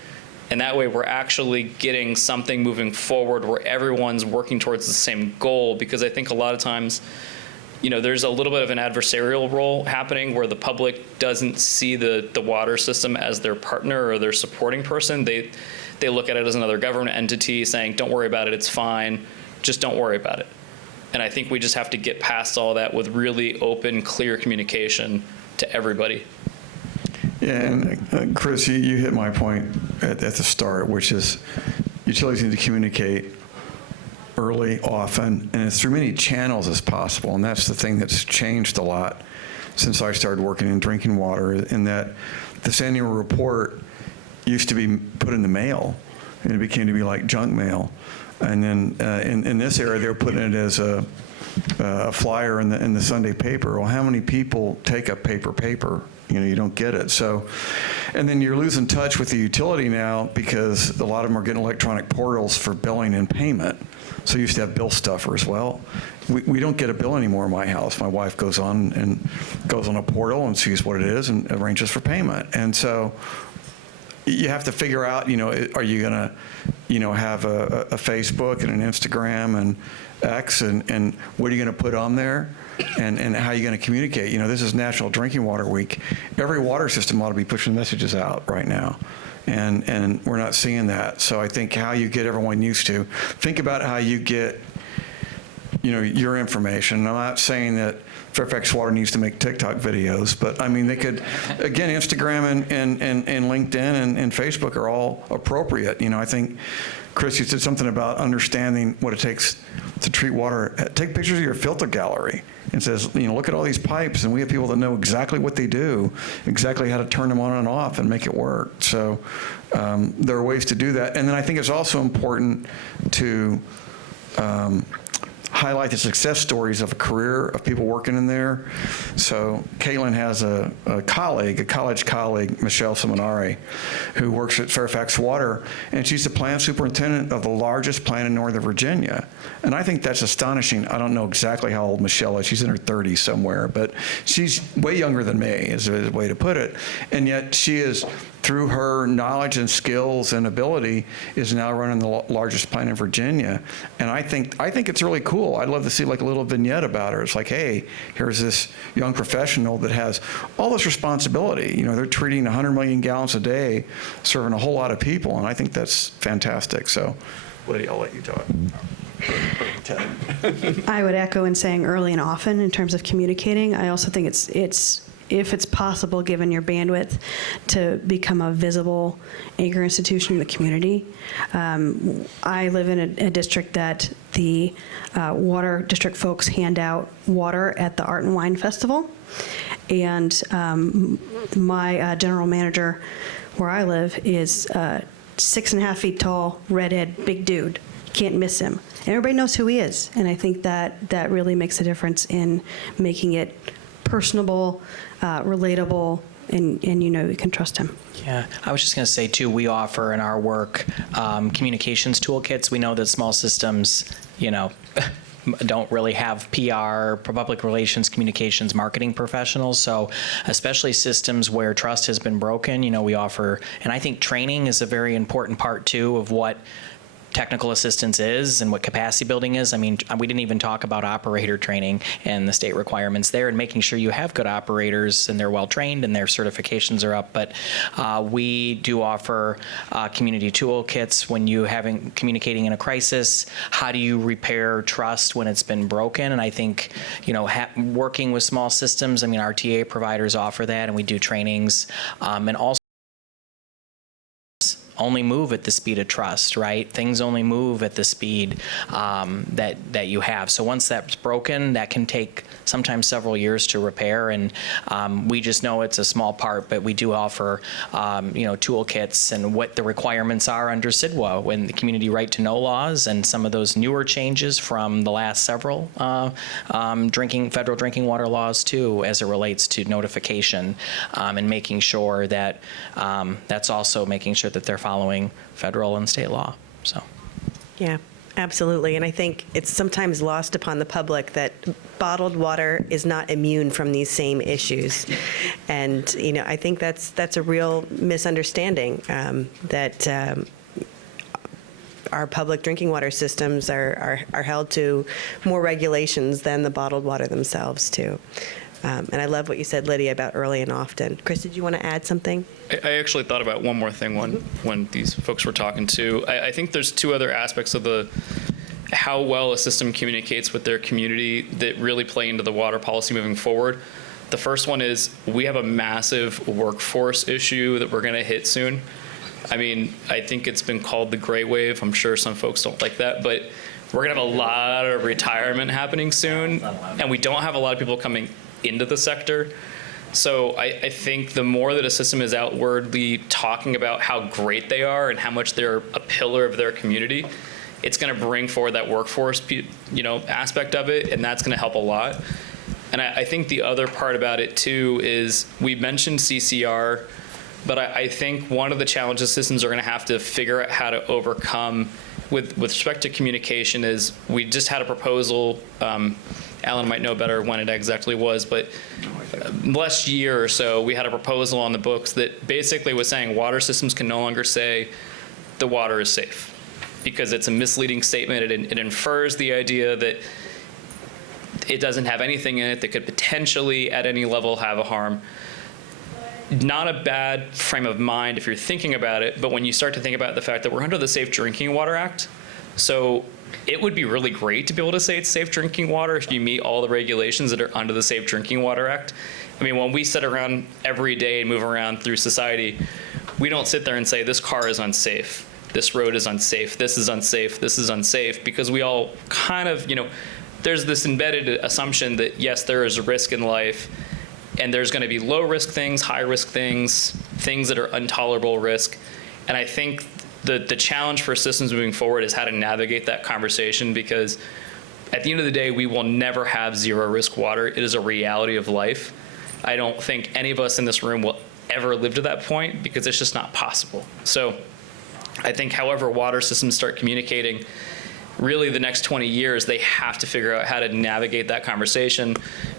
And that way we're actually getting something moving forward where everyone's working towards the same goal. Because I think a lot of times, there's a little bit of an adversarial role happening where the public doesn't see the water system as their partner or their supporting person. They look at it as another government entity saying, don't worry about it, it's fine, just don't worry about it. And I think we just have to get past all that with really open, clear communication to everybody. Yeah, and Chris, you hit my point at the start, which is utilities need to communicate early, often, and it's through many channels as possible. And that's the thing that's changed a lot since I started working in drinking water, in that this annual report used to be put in the mail, and it became to be like junk mail. And then in this era, they're putting it as a flyer in the Sunday paper. Well, how many people take up paper? You don't get it. So, and then you're losing touch with the utility now, because a lot of them are getting electronic portals for billing and payment. So you used to have bill stuffers. Well, we don't get a bill anymore in my house. My wife goes on a portal and sees what it is and arranges for payment. And so you have to figure out, are you going to, have a Facebook and an Instagram and X, and what are you going to put on there? And how are you going to communicate? This is National Drinking Water Week. Every water system ought to be pushing messages out right now. And we're not seeing that. So I think how you get everyone used to, think about how you get, your information. I'm not saying that Fairfax Water needs to make TikTok videos, but I mean, they could, again, Instagram and LinkedIn and Facebook are all appropriate. I think, Chris, you said something about understanding what it takes to treat water. Take pictures of your filter gallery and says, look at all these pipes, and we have people that know exactly what they do, exactly how to turn them on and off and make it work. So there are ways to do that. And then I think it's also important to highlight the success stories of a career of people working in there. So Caitlin has a college colleague, Michelle Seminari, who works at Fairfax Water, and she's the plant superintendent of the largest plant in Northern Virginia. And I think that's astonishing. I don't know exactly how old Michelle is. She's in her 30s somewhere, but she's way younger than me, is a way to put it. And yet she is, through her knowledge and skills and ability, is now running the largest plant in Virginia. And I think it's really cool. I'd love to see like a little vignette about her. It's like, hey, here's this young professional that has all this responsibility. They're treating 100 million gallons a day, serving a whole lot of people, and I think that's fantastic. So, Lydia, I'll let you talk. I would echo in saying early and often in terms of communicating. I also think it's if it's possible, given your bandwidth, to become a visible anchor institution in the community. I live in a district that the water district folks hand out water at the Art and Wine Festival. And my general manager where I live is 6.5 feet tall, redhead, big dude. Can't miss him. And everybody knows who he is. And I think that really makes a difference in making it personable, relatable, and you can trust him. Yeah, I was just going to say, too, we offer in our work communications toolkits. We know that small systems, don't really have PR, public relations, communications, marketing professionals. So especially systems where trust has been broken, we offer, and I think training is a very important part, too, of what technical assistance is and what capacity building is. I mean, we didn't even talk about operator training and the state requirements there, and making sure you have good operators and they're well trained and their certifications are up. But we do offer community toolkits when you communicating in a crisis. How do you repair trust when it's been broken? And I think, working with small systems, I mean, RTA providers offer that, and we do trainings, and also only move at the speed of trust, right? Things only move at the speed that you have. So once that's broken, that can take sometimes several years to repair, and we just know it's a small part, but we do offer, toolkits and what the requirements are under CIDWA when the community right to know laws and some of those newer changes from the last several federal drinking water laws too, as it relates to notification, and making sure that that's also making sure that they're following federal and state law. So. Yeah, absolutely. And I think it's sometimes lost upon the public that bottled water is not immune from these same issues. And, I think that's a real misunderstanding, that our public drinking water systems are held to more regulations than the bottled water themselves, too. And I love what you said, Lydia, about early and often. Chris, did you want to add something? I actually thought about one more thing when these folks were talking too. I think there's two other aspects of how well a system communicates with their community that really play into the water policy moving forward. The first one is we have a massive workforce issue that we're going to hit soon. I mean, I think it's been called the gray wave. I'm sure some folks don't like that, but we're going to have a lot of retirement happening soon, and we don't have a lot of people coming into the sector. So I think the more that a system is outwardly talking about how great they are and how much they're a pillar of their community, it's going to bring forward that workforce, aspect of it, and that's going to help a lot. And I think the other part about it too is we mentioned CCR, but I think one of the challenges systems are going to have to figure out how to overcome with respect to communication is we just had a proposal. Alan might know better when it exactly was, but last year or so, we had a proposal on the books that basically was saying water systems can no longer say the water is safe because it's a misleading statement. It infers the idea that it doesn't have anything in it that could potentially at any level have a harm. Not a bad frame of mind if you're thinking about it, but when you start to think about the fact that we're under the Safe Drinking Water Act, so it would be really great to be able to say it's safe drinking water if you meet all the regulations that are under the Safe Drinking Water Act. I mean, when we sit around every day and move around through society, we don't sit there and say this car is unsafe, this road is unsafe, this is unsafe, this is unsafe, because we all kind of, there's this embedded assumption that yes, there is a risk in life, and there's going to be low risk things, high risk things, things that are intolerable risk. And I think the challenge for systems moving forward is how to navigate that conversation, because at the end of the day, we will never have zero risk water. It is a reality of life. I don't think any of us in this room will ever live to that point because it's just not possible. So I think however water systems start communicating, really the next 20 years, they have to figure out how to navigate that conversation,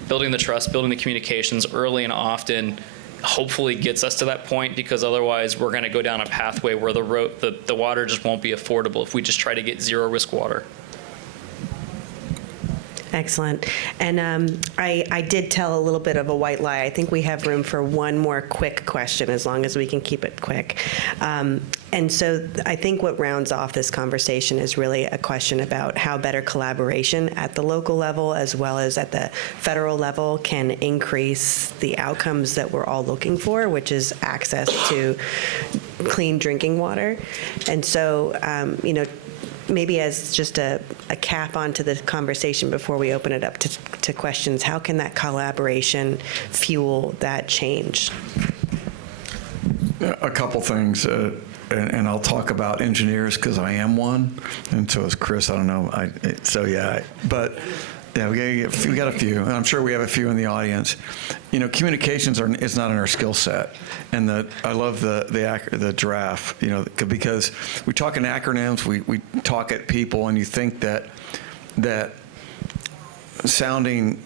building the trust, building the communications early and often, hopefully gets us to that point, because otherwise we're going to go down a pathway where the water just won't be affordable if we just try to get zero risk water. Excellent. And I did tell a little bit of a white lie. I think we have room for one more quick question, as long as we can keep it quick. And so I think what rounds off this conversation is really a question about how better collaboration at the local level as well as at the federal level can increase the outcomes that we're all looking for, which is access to clean drinking water. And so, maybe as just a cap onto the conversation before we open it up to questions, how can that collaboration fuel that change? A couple things, and I'll talk about engineers because I am one, and so is Chris. I don't know. But yeah, we got a few, and I'm sure we have a few in the audience. Communications is not in our skill set, and I love the giraffe. Because we talk in acronyms, we talk at people, and you think that sounding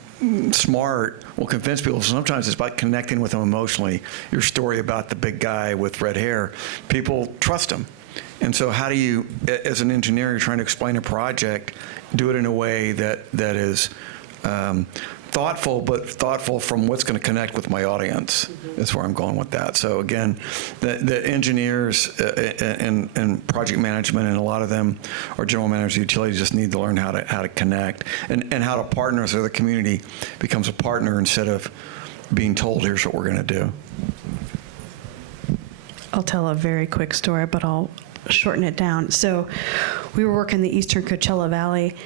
smart will convince people. Sometimes it's about connecting with them emotionally. Your story about the big guy with red hair, people trust him. And so how do you, as an engineer, you're trying to explain a project, do it in a way that is thoughtful, but thoughtful from what's going to connect with my audience. That's where I'm going with that. So again, the engineers and project management, and a lot of them are general managers of utilities, just need to learn how to connect and how to partner so the community becomes a partner instead of being told, here's what we're going to do. I'll tell a very quick story, but I'll shorten it down. So we were working in the eastern Coachella Valley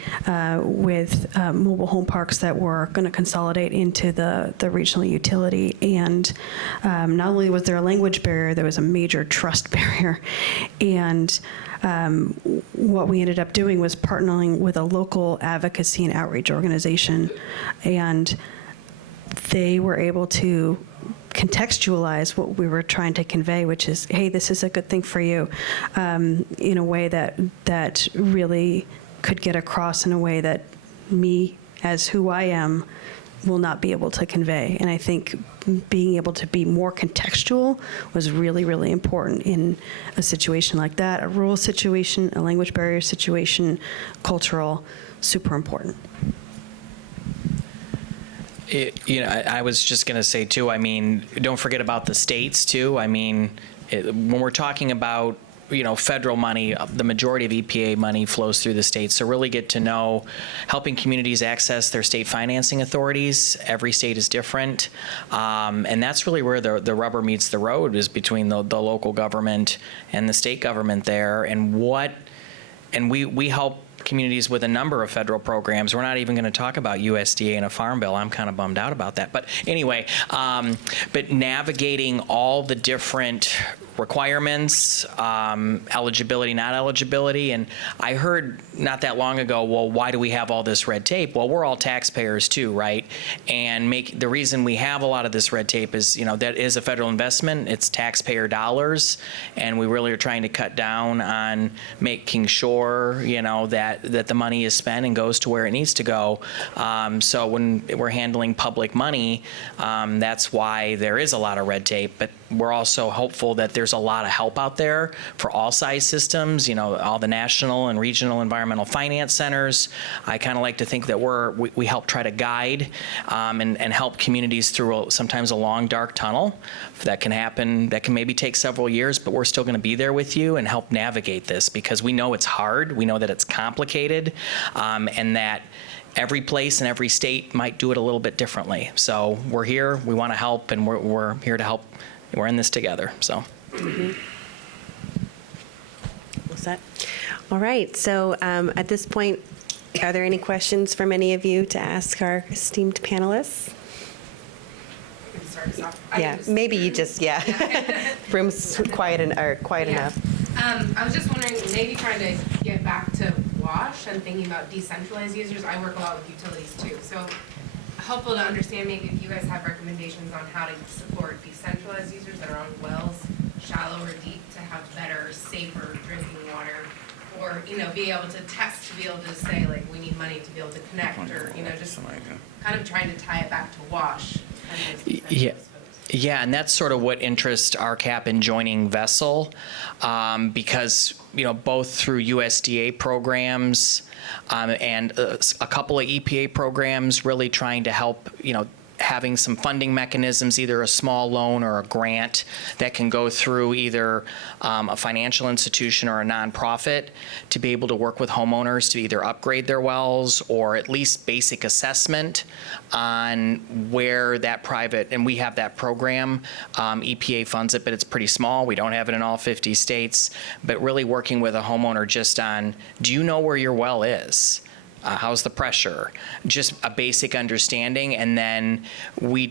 with mobile home parks that were going to consolidate into the regional utility. And not only was there a language barrier, there was a major trust barrier. And what we ended up doing was partnering with a local advocacy and outreach organization. And they were able to contextualize what we were trying to convey, which is, hey, this is a good thing for you, in a way that really could get across in a way that me, as who I am, will not be able to convey. And I think being able to be more contextual was really, really important in a situation like that, a rural situation, a language barrier situation, cultural, super important. I was just going to say, too, don't forget about the states, too. When we're talking about, federal money, the majority of EPA money flows through the states. So really get to know helping communities access their state financing authorities. Every state is different. And that's really where the rubber meets the road, is between the local government and the state government there. And we help communities with a number of federal programs. We're not even going to talk about USDA and a farm bill. I'm kind of bummed out about that. But anyway, but navigating all the different requirements, eligibility, not eligibility. And I heard not that long ago, well, why do we have all this red tape? Well, we're all taxpayers too, right? And the reason we have a lot of this red tape is, that is a federal investment. It's taxpayer dollars. And we really are trying to cut down on making sure, that the money is spent and goes to where it needs to go. So when we're handling public money, that's why there is a lot of red tape. But we're also hopeful that there's a lot of help out there for all size systems, all the national and regional environmental finance centers. I kind of like to think that we help try to guide and help communities through sometimes a long, dark tunnel that can happen, that can maybe take several years, but we're still going to be there with you and help navigate this, because we know it's hard, we know that it's complicated, and that every place and every state might do it a little bit differently. So we're here, we want to help, and we're here to help. We're in this together, so. Mm-hmm. What's that? All right, so at this point, are there any questions from any of you to ask our esteemed panelists? Yeah, maybe you just, room's quiet enough. I was just wondering, maybe trying to get back to WASH and thinking about decentralized users. I work a lot with utilities too, so helpful to understand maybe if you guys have recommendations on how to support decentralized users that are on wells, shallow or deep, to have better, safer drinking water, or be able to test, to be able to say, like, we need money to be able to connect, or just kind of trying to tie it back to WASH. Yeah, and that's sort of what interests RCAP in joining Vessel, because, both through USDA programs and a couple of EPA programs really trying to help, having some funding mechanisms, either a small loan or a grant that can go through either a financial institution or a nonprofit to be able to work with homeowners to either upgrade their wells or at least basic assessment on where that private, and we have that program. EPA funds it, but it's pretty small. We don't have it in all 50 states, but really working with a homeowner just on, do you know where your well is? How's the pressure? Just a basic understanding, and then we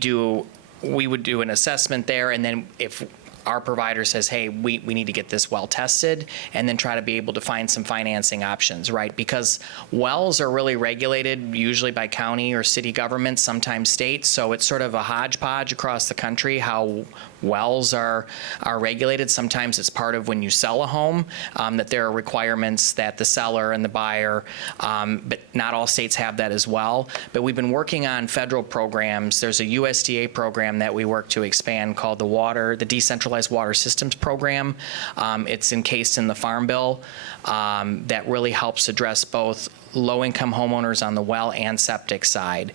would do an assessment there, and then if our provider says, hey, we need to get this well tested, and then try to be able to find some financing options, right? Because wells are really regulated usually by county or city governments, sometimes states, so it's sort of a hodgepodge across the country how wells are regulated. Sometimes it's part of when you sell a home, that there are requirements that the seller and the buyer, but not all states have that as well. But we've been working on federal programs. There's a USDA program that we work to expand called the Decentralized Water Systems Program. It's encased in the Farm Bill that really helps address both low-income homeowners on the well and septic side.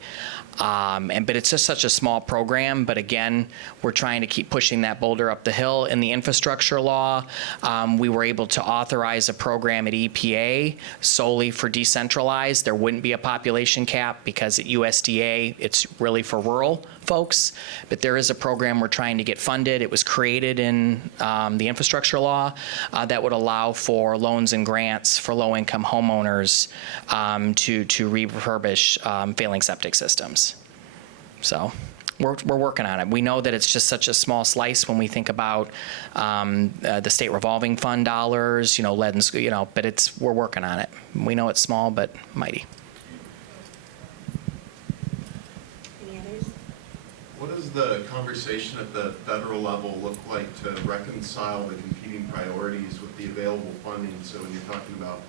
But it's just such a small program. But again, we're trying to keep pushing that boulder up the hill. In the infrastructure law, we were able to authorize a program at EPA solely for decentralized. There wouldn't be a population cap because at USDA, it's really for rural folks. But there is a program we're trying to get funded. It was created in the infrastructure law that would allow for loans and grants for low-income homeowners to refurbish failing septic systems. So we're working on it. We know that it's just such a small slice when we think about the state revolving fund dollars, lead and, but we're working on it. We know it's small, but mighty. Any others? What does the conversation at the federal level look like to reconcile the competing priorities with the available funding? So when you're talking about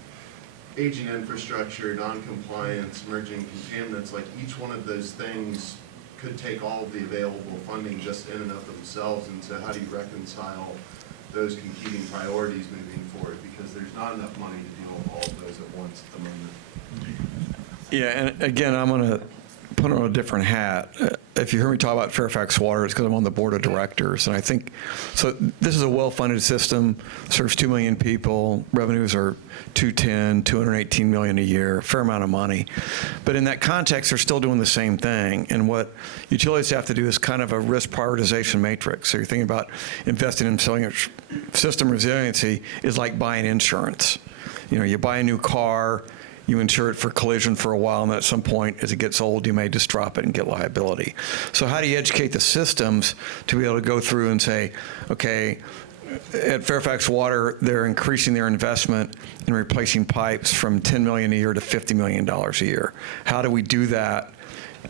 aging infrastructure, non-compliance, emerging contaminants, like each one of those things could take all of the available funding just in and of themselves. And so how do you reconcile those competing priorities moving forward? Because there's not enough money to deal with all of those at once at the moment. Yeah, and again, I'm going to put on a different hat. If you hear me talk about Fairfax Water, it's because I'm on the board of directors. And I think, so this is a well-funded system, serves 2 million people, revenues are 218 million a year, a fair amount of money. But in that context, they're still doing the same thing. And what utilities have to do is kind of a risk prioritization matrix. So you're thinking about investing in system resiliency is like buying insurance. You buy a new car, you insure it for collision for a while, and then at some point, as it gets old, you may just drop it and get liability. So how do you educate the systems to be able to go through and say, okay, at Fairfax Water, they're increasing their investment in replacing pipes from $10 million a year to $50 million a year. How do we do that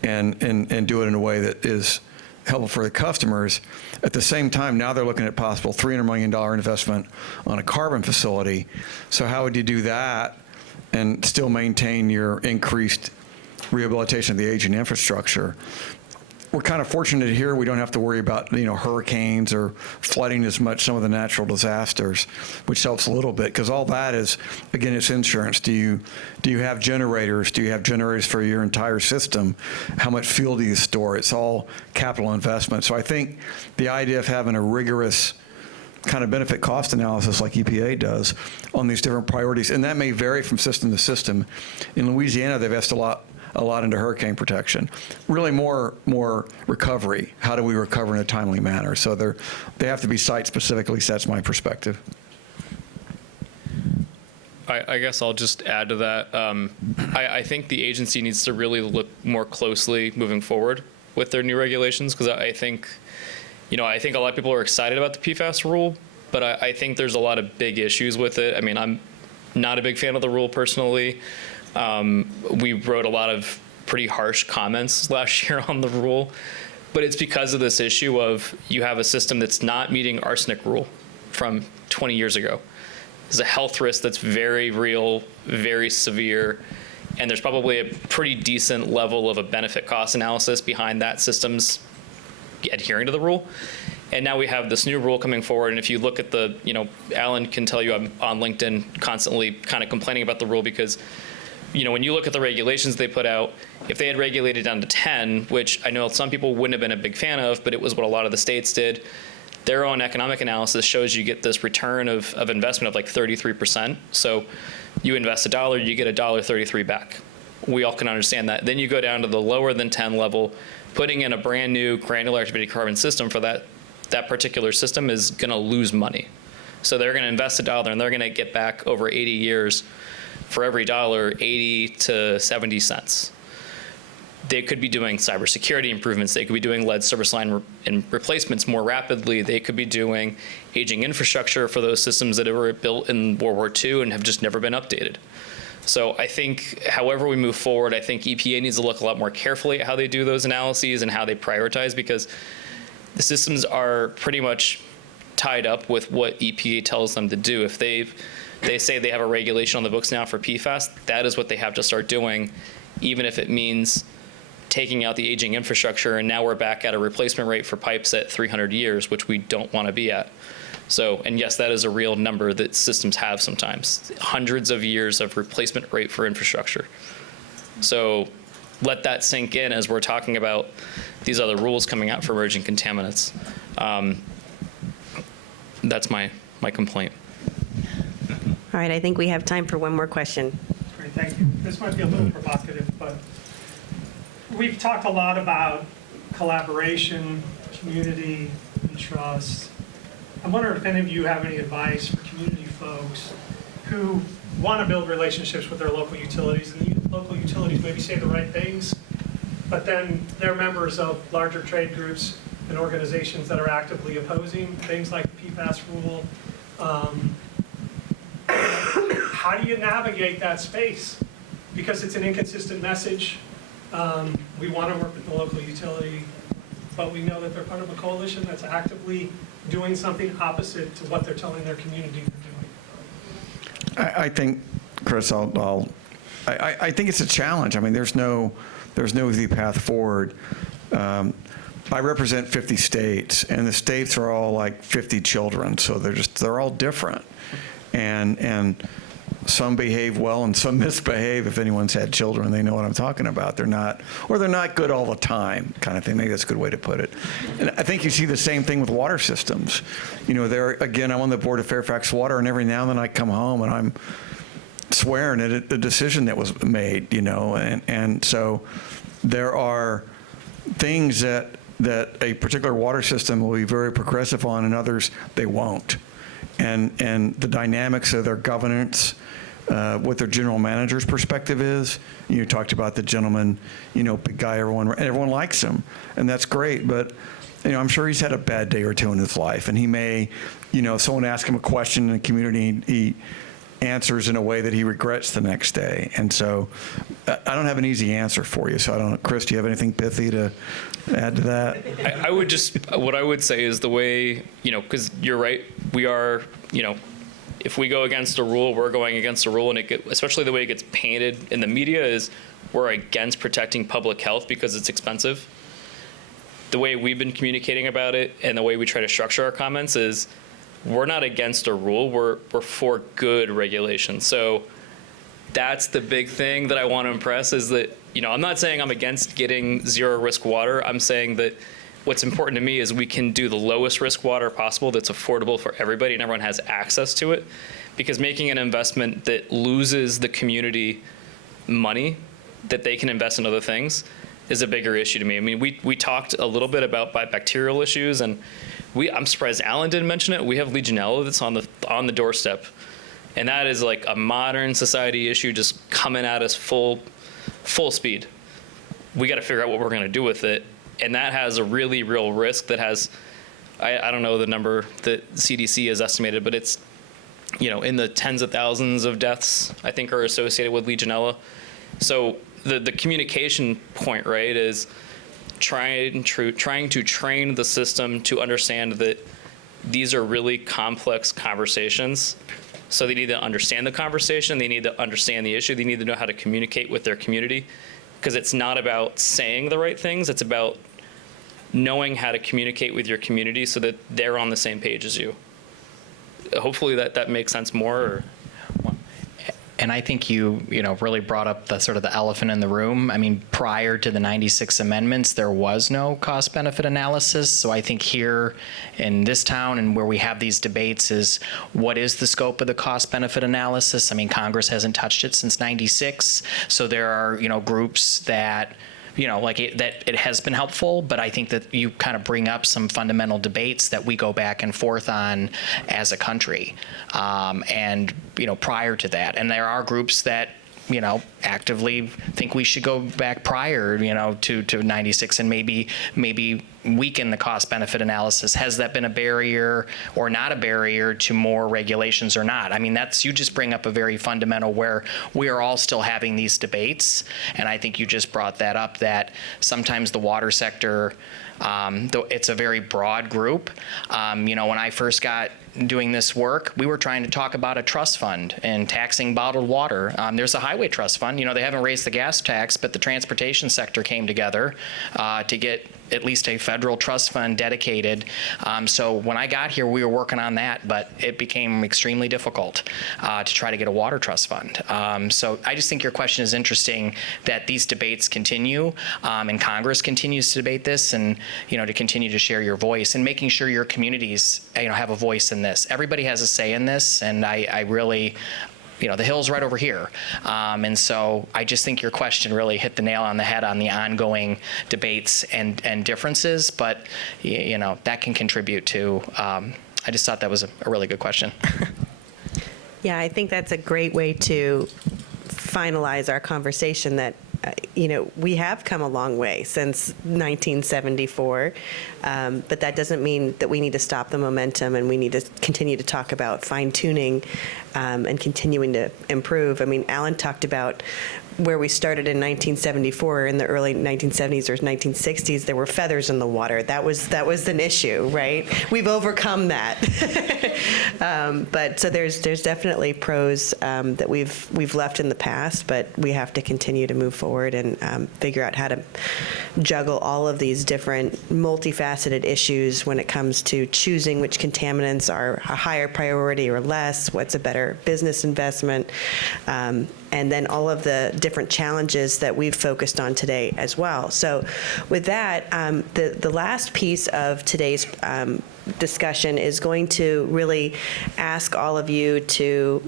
and do it in a way that is helpful for the customers? At the same time, now they're looking at possible $300 million investment on a carbon facility. So how would you do that and still maintain your increased rehabilitation of the aging infrastructure? We're kind of fortunate here. We don't have to worry about hurricanes or flooding as much, some of the natural disasters, which helps a little bit, because all that is, again, it's insurance. Do you have generators? Do you have generators for your entire system? How much fuel do you store? It's all capital investment. So I think the idea of having a rigorous kind of benefit cost analysis like EPA does on these different priorities, and that may vary from system to system. In Louisiana, they've invested a lot into hurricane protection. Really more recovery. How do we recover in a timely manner? So they have to be site specific. At least that's my perspective. I guess I'll just add to that. I think the agency needs to really look more closely moving forward with their new regulations, because I think a lot of people are excited about the PFAS rule, but I think there's a lot of big issues with it. I mean, I'm not a big fan of the rule personally. We wrote a lot of pretty harsh comments last year on the rule, but it's because of this issue of you have a system that's not meeting arsenic rule from 20 years ago. There's a health risk that's very real, very severe, and there's probably a pretty decent level of a benefit cost analysis behind that system's adhering to the rule. And now we have this new rule coming forward. And if you look at the, Alan can tell you I'm on LinkedIn constantly kind of complaining about the rule because, when you look at the regulations they put out, if they had regulated down to 10, which I know some people wouldn't have been a big fan of, but it was what a lot of the states did, their own economic analysis shows you get this return of investment of like 33%. So you invest $1, you get $1.33 back. We all can understand that. Then you go down to the lower than 10 level, putting in a brand new granular activated carbon system for that particular system is going to lose money. So they're going to invest $1 and they're going to get back over 80 years for every $1, 80 to 70 cents. They could be doing cybersecurity improvements. They could be doing lead service line replacements more rapidly. They could be doing aging infrastructure for those systems that were built in World War II and have just never been updated. So I think however we move forward, I think EPA needs to look a lot more carefully at how they do those analyses and how they prioritize, because the systems are pretty much tied up with what EPA tells them to do. If they say they have a regulation on the books now for PFAS, that is what they have to start doing, even if it means taking out the aging infrastructure, and now we're back at a replacement rate for pipes at 300 years, which we don't want to be at. So, and yes, that is a real number that systems have sometimes, hundreds of years of replacement rate for infrastructure. So let that sink in as we're talking about these other rules coming out for emerging contaminants. That's my complaint. All right, I think we have time for one more question. Great, thank you. This might be a little provocative, but we've talked a lot about collaboration, community, and trust. I wonder if any of you have any advice for community folks who want to build relationships with their local utilities, and the local utilities maybe say the right things, but then they're members of larger trade groups and organizations that are actively opposing things like the PFAS rule. How do you navigate that space? Because it's an inconsistent message. We want to work with the local utility, but we know that they're part of a coalition that's actively doing something opposite to what they're telling their community they're doing. I think, Chris, I think it's a challenge. I mean, there's no easy path forward. I represent 50 states, and the states are all like 50 children, so they're all different, and some behave well and some misbehave. If anyone's had children, they know what I'm talking about. They're not good all the time, kind of thing. Maybe that's a good way to put it. And I think you see the same thing with water systems. I'm on the board of Fairfax Water, and every now and then I come home and I'm swearing at a decision that was made, and so there are things that a particular water system will be very progressive on, and others they won't. And the dynamics of their governance, what their general manager's perspective is. You talked about the gentleman, big guy, everyone likes him, and that's great. But I'm sure he's had a bad day or two in his life, and he may, someone asks him a question in the community, he answers in a way that he regrets the next day. And so I don't have an easy answer for you. So I don't know, Chris, do you have anything pithy to add to that? What I would say is the way, because you're right, we are, if we go against a rule, we're going against a rule, and especially the way it gets painted in the media is we're against protecting public health because it's expensive. The way we've been communicating about it and the way we try to structure our comments is we're not against a rule, we're for good regulation. So that's the big thing that I want to impress is that, I'm not saying I'm against getting zero risk water. I'm saying that what's important to me is we can do the lowest risk water possible that's affordable for everybody and everyone has access to it. Because making an investment that loses the community money that they can invest in other things is a bigger issue to me. I mean, we talked a little bit about bacterial issues, and I'm surprised Alan didn't mention it. We have Legionella that's on the doorstep, and that is like a modern society issue just coming at us full speed. We got to figure out what we're going to do with it, and that has a really real risk that has, I don't know the number that CDC has estimated, but it's in the tens of thousands of deaths I think are associated with Legionella. So the communication point, right, is trying to train the system to understand that these are really complex conversations. So they need to understand the conversation, they need to understand the issue, they need to know how to communicate with their community, because it's not about saying the right things, it's about knowing how to communicate with your community so that they're on the same page as you. Hopefully that makes sense more. Or, And I think you really brought up the sort of the elephant in the room. I mean, prior to the 96 amendments, there was no cost benefit analysis. So I think here in this town and where we have these debates is what is the scope of the cost benefit analysis? I mean, Congress hasn't touched it since 96. So there are, groups that that it has been helpful, but I think that you kind of bring up some fundamental debates that we go back and forth on as a country. And prior to that, and there are groups that actively think we should go back prior, to 96 and maybe weaken the cost benefit analysis. Has that been a barrier or not a barrier to more regulations or not? I mean, you just bring up a very fundamental where we are all still having these debates. And I think you just brought that up, that sometimes the water sector, though it's a very broad group. When I first got doing this work, we were trying to talk about a trust fund and taxing bottled water. There's a highway trust fund. They haven't raised the gas tax, but the transportation sector came together to get at least a federal trust fund dedicated. So when I got here, we were working on that, but it became extremely difficult to try to get a water trust fund. So I just think your question is interesting, that these debates continue, and Congress continues to debate this, and to continue to share your voice and making sure your communities have a voice in this. Everybody has a say in this, and I really, the hill's right over here. And so I just think your question really hit the nail on the head on the ongoing debates and differences, but that can contribute to, I just thought that was a really good question. Yeah, I think that's a great way to finalize our conversation, that we have come a long way since 1974, but that doesn't mean that we need to stop the momentum, and we need to continue to talk about fine-tuning and continuing to improve. I mean, Alan talked about where we started in 1974. In the early 1970s or 1960s, there were feathers in the water. That was an issue, right? We've overcome that. But so there's definitely pros that we've left in the past, but we have to continue to move forward and figure out how to juggle all of these different multifaceted issues when it comes to choosing which contaminants are a higher priority or less, what's a better business investment, and then all of the different challenges that we've focused on today as well. So with that, the last piece of today's discussion is going to really ask all of you to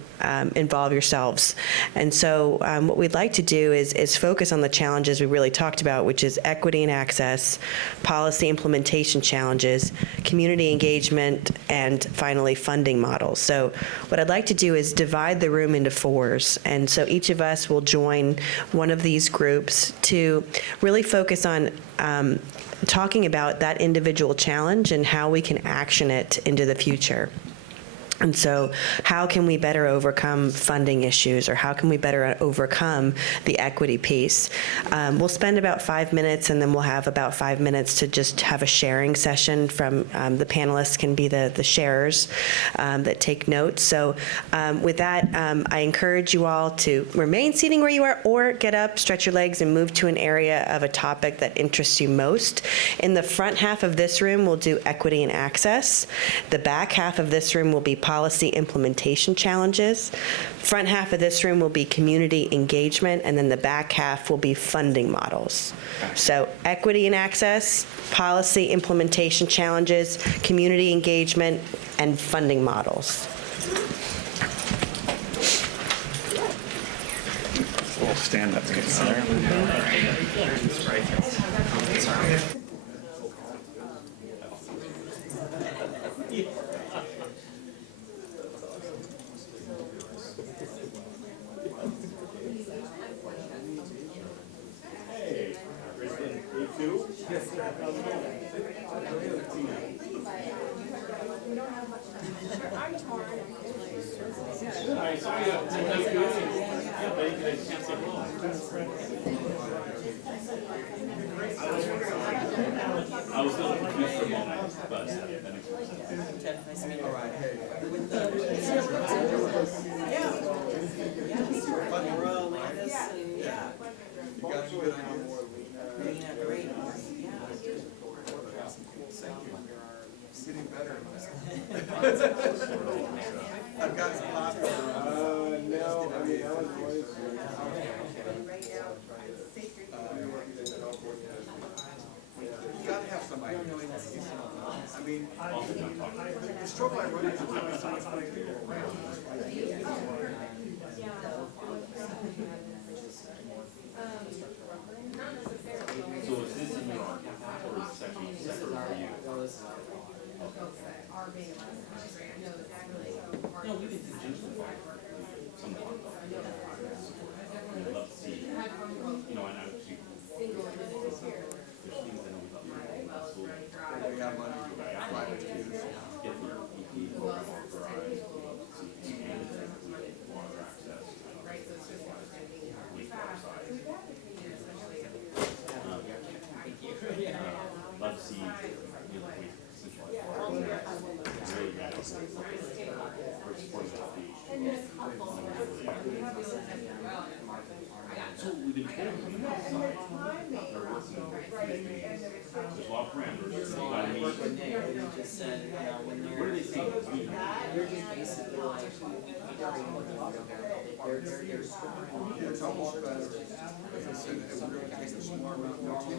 involve yourselves. And so what we'd like to do is focus on the challenges we really talked about, which is equity and access, policy implementation challenges, community engagement, and finally funding models. So what I'd like to do is divide the room into fours. And so each of us will join one of these groups to really focus on talking about that individual challenge and how we can action it into the future. And so how can we better overcome funding issues, or how can we better overcome the equity piece? We'll spend about 5 minutes, and then we'll have about 5 minutes to just have a sharing session from the panelists can be the sharers that take notes. So with that, I encourage you all to remain seating where you are, or get up, stretch your legs, and move to an area of a topic that interests you most. In the front half of this room, we'll do equity and access. The back half of this room will be policy implementation challenges. Front half of this room will be community engagement, and then the back half will be funding models. So equity and access, policy implementation challenges, community engagement, and funding models. We'll stand up. I was a little confused for a moment, but that makes sense. All right. You got a good idea? getting better. I've got some popular. No, I mean, I was always. You gotta have somebody. I mean, the stroke I run is only so much fun. So is this in your RCAP or is it section separate for you? No, we can continue some more. I'd love to see, you know, and I would see. There's things that we'd love to absolutely. We have money to buy private use. Get the EP program authorized, and water access. Love to see, you know, we centralize water. Really bad. We're supporting so we've been told we know they're working. There's a lot of parameters. You gotta meet. What are they saying? They're just basically like, It's almost better if it's in, if we're gonna take a small amount of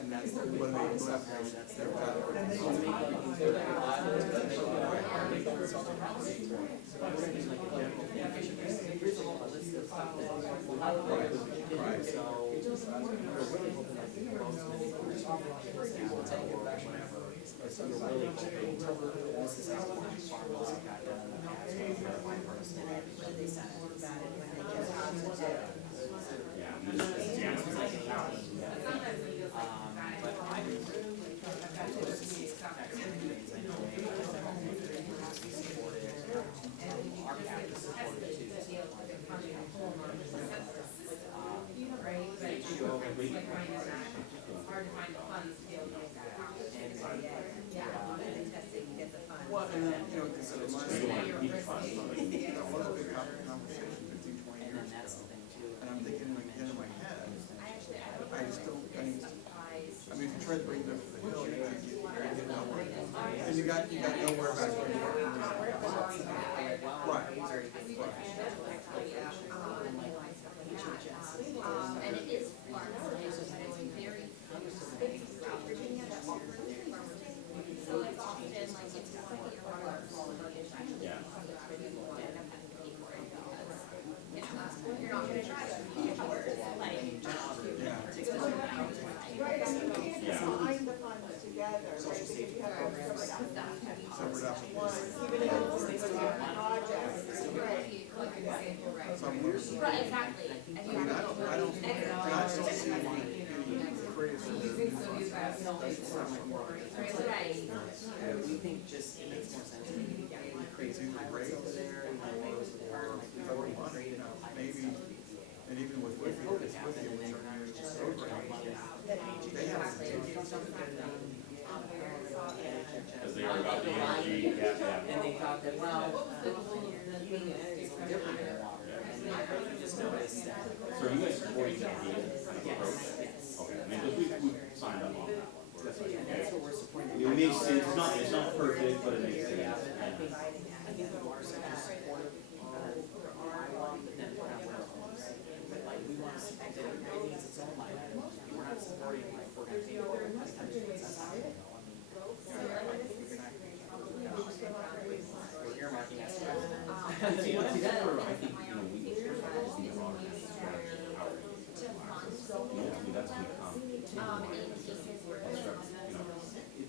and that's when they left their Well, and then, you know, because it reminds me of a big conversation 15, 20 years ago. And I'm thinking again in my head, I still, I mean, if you try to bring them to the hill, you get nowhere. And you got nowhere back where you were. Right. and it is far, it's very, so it's often like, it's just like your water quality is actually. Yeah. You're not gonna try to be yours, like. Find the funds together, right, because you have separate applications. Separate applications. Even if it's a project, right? Right, exactly. I mean, I don't see any crazy. Right. We think just it makes more sense to create some pilots there and Maybe, and even with Whitfield, it's Whitfield, which are new programs. They have to do something. Because they are about the energy, yeah. And they thought that, well, the thing is different than water. And they just noticed that. So are you guys supporting that deal? Yes. Okay, I mean, because we signed up on that one. Where it's like, That's what okay, we're supporting. it makes sense, it's not perfect, but it makes sense. I think the water sector is supportive of our law, but then we're not but like, we want to support that it needs its own line item. We're not supporting like, we're going to pay for it. That's kind of that's not, you know, I mean, you're not, we're earmarking us. See, that's where I think, you know, we can share that with the broader strategy of how we're going to access. You know, I mean, that's become,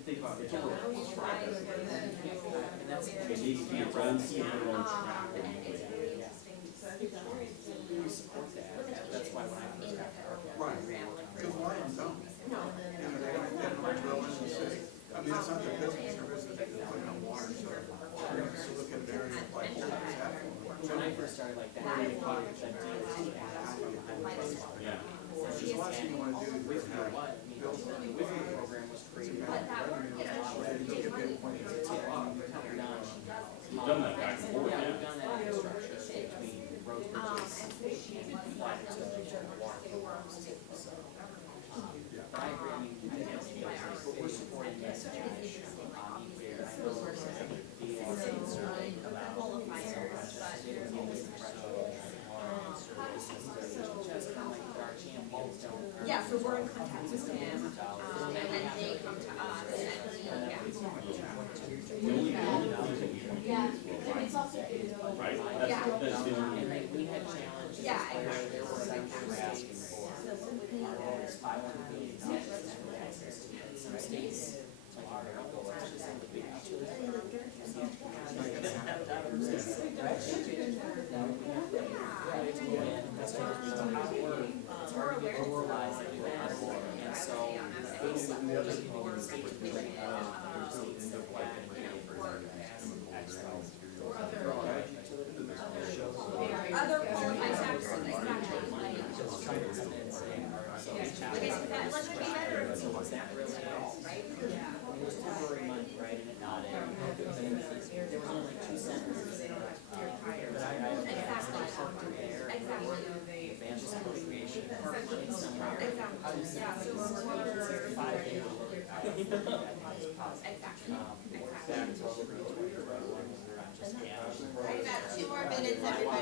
think about it, it's over strive. And that's, it needs to be a run, standalone track. We support that. That's why when I first got to Right, because a lot of them don't. You know, they don't drill in the city. I mean, it's not their business, their business is putting on water, so you're going to look at an area like when I first started like that, I thought that Yeah. There's lots you want to do with you know what, I mean, the Whitfield program was created. You'll get the appointment to take off. We've done that back and forth, Yeah, yeah. we've done that infrastructure between roads, bridges, and water to water. So, but I agree.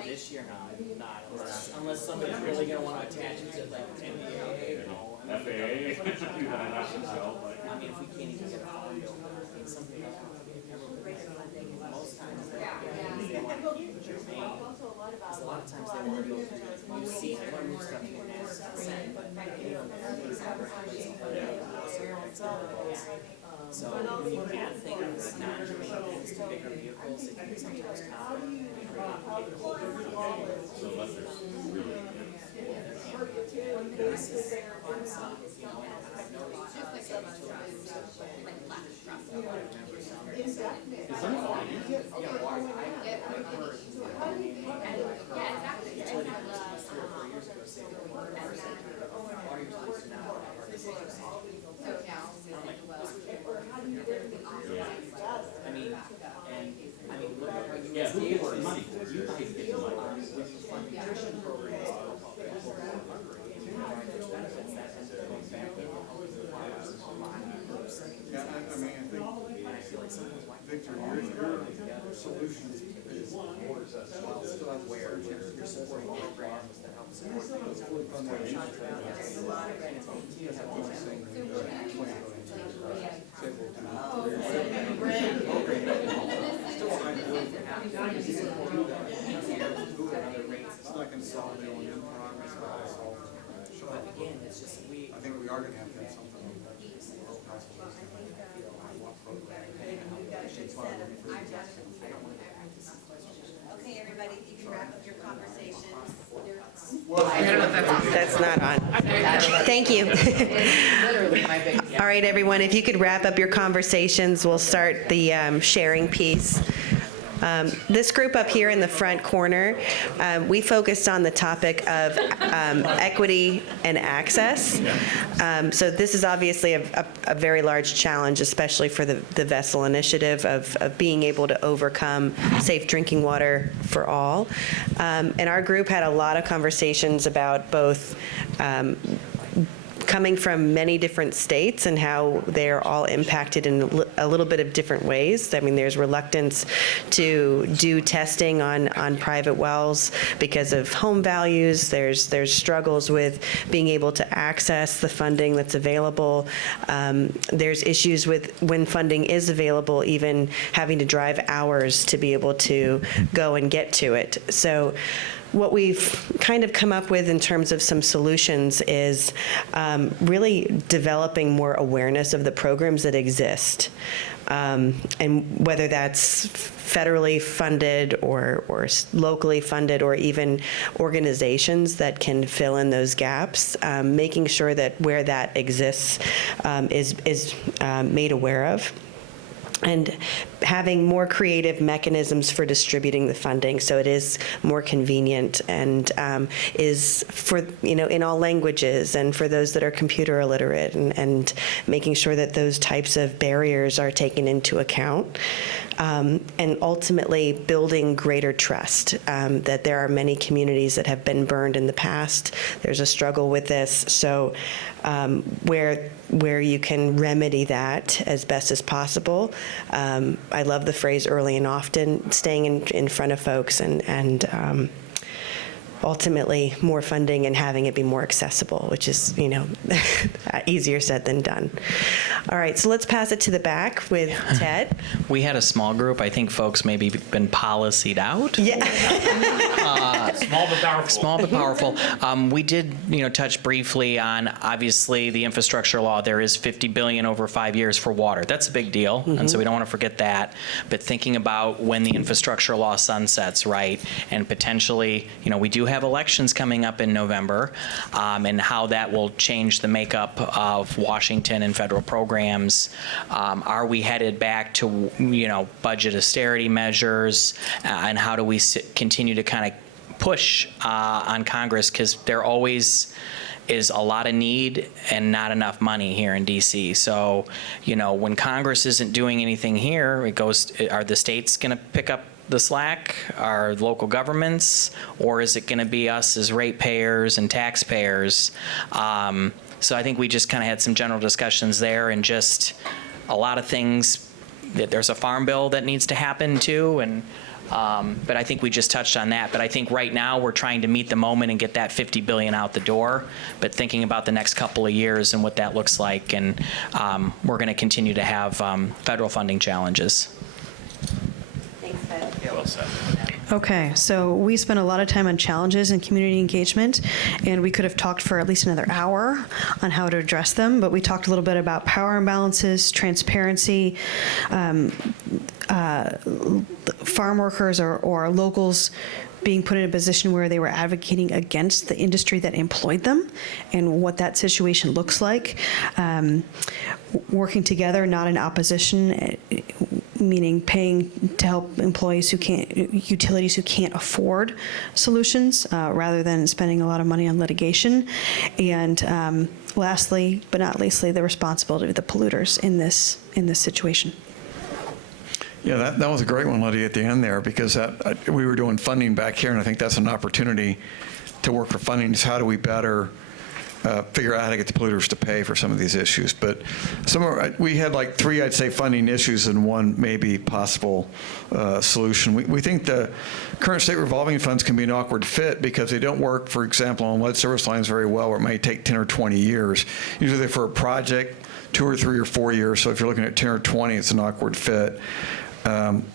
This year, not unless somebody's really gonna want to attach it to like NDA, you know. FAA, you gotta have to sell, but. I mean, if we can't even get a farm bill, I think something else. Most times, they want to keep it main. Because a lot of times they want to go through, you see, they want to move stuff to mass consent, but you know, everybody's got so when you add things, non-germane things to bigger vehicles, it can sometimes come. So unless there's really. This is fun stuff, you know, and I've noticed some utilities, I remember some. Is there no water? Yeah, water, I've heard. Utility companies 3 or 4 years ago say that we water utilities now are the same. I mean, look at. Yeah, who gets the money? You guys get the money. Nutrition programs. Yeah, I mean, I think, Victor, your solution is still where you're supporting programs that help support those focusing it's not going to solve the only problem, it's not going to solve it. Sure. But again, it's just I think we are going to have to have something on that. Okay, everybody, you can wrap up your conversations. That's not on. Thank you. All right, everyone, if you could wrap up your conversations, we'll start the sharing piece. This group up here in the front corner, we focused on the topic of equity and access. So this is obviously a very large challenge, especially for the Vessel Initiative of being able to overcome safe drinking water for all. And our group had a lot of conversations about both coming from many different states and how they're all impacted in a little bit of different ways. I mean, there's reluctance to do testing on private wells because of home values. There's struggles with being able to access the funding that's available. There's issues with when funding is available, even having to drive hours to be able to go and get to it. So what we've kind of come up with in terms of some solutions is really developing more awareness of the programs that exist. And whether that's federally funded or locally funded or even organizations that can fill in those gaps, making sure that where that exists is made aware of. And having more creative mechanisms for distributing the funding so it is more convenient and is for, in all languages and for those that are computer illiterate and making sure that those types of barriers are taken into account. And ultimately building greater trust, that there are many communities that have been burned in the past. There's a struggle with this. So where you can remedy that as best as possible. I love the phrase early and often, staying in front of folks and ultimately more funding and having it be more accessible, which is, easier said than done. All right, so let's pass it to the back with Ted. We had a small group. I think folks maybe been policied out. Yeah. Small but powerful. Small but powerful. We did, touch briefly on, obviously, the infrastructure law. There is $50 billion over 5 years for water. That's a big deal, and so we don't want to forget that. But thinking about when the infrastructure law sunsets, right, and potentially, we do have elections coming up in November, and how that will change the makeup of Washington and federal programs. Are we headed back to, budget austerity measures, and how do we continue to kind of push on Congress, because there always is a lot of need and not enough money here in DC. So, when Congress isn't doing anything here, are the states going to pick up the slack? Are local governments? Or is it going to be us as ratepayers and taxpayers? So I think we just kind of had some general discussions there, and just a lot of things. There's a farm bill that needs to happen too, and but I think we just touched on that. But I think right now we're trying to meet the moment and get that $50 billion out the door, but thinking about the next couple of years and what that looks like. And we're going to continue to have federal funding challenges. Thanks, Ted. Yeah, well said. Okay, so we spent a lot of time on challenges and community engagement, and we could have talked for at least another hour on how to address them, but we talked a little bit about power imbalances, transparency, farm workers or locals being put in a position where they were advocating against the industry that employed them, and what that situation looks like. Working together, not in opposition, meaning paying to help utilities who can't afford solutions, rather than spending a lot of money on litigation. And lastly, but not leastly, the responsibility of the polluters in this situation. Yeah, that was a great one, Lydia, at the end there, because we were doing funding back here, and I think that's an opportunity to work for funding, is how do we better figure out how to get the polluters to pay for some of these issues. But we had like 3, I'd say, funding issues and 1 maybe possible solution. We think the current state revolving funds can be an awkward fit because they don't work, for example, on lead service lines very well, where it may take 10 or 20 years. Usually they're for a project, 2 or 3 or 4 years. So if you're looking at 10 or 20, it's an awkward fit.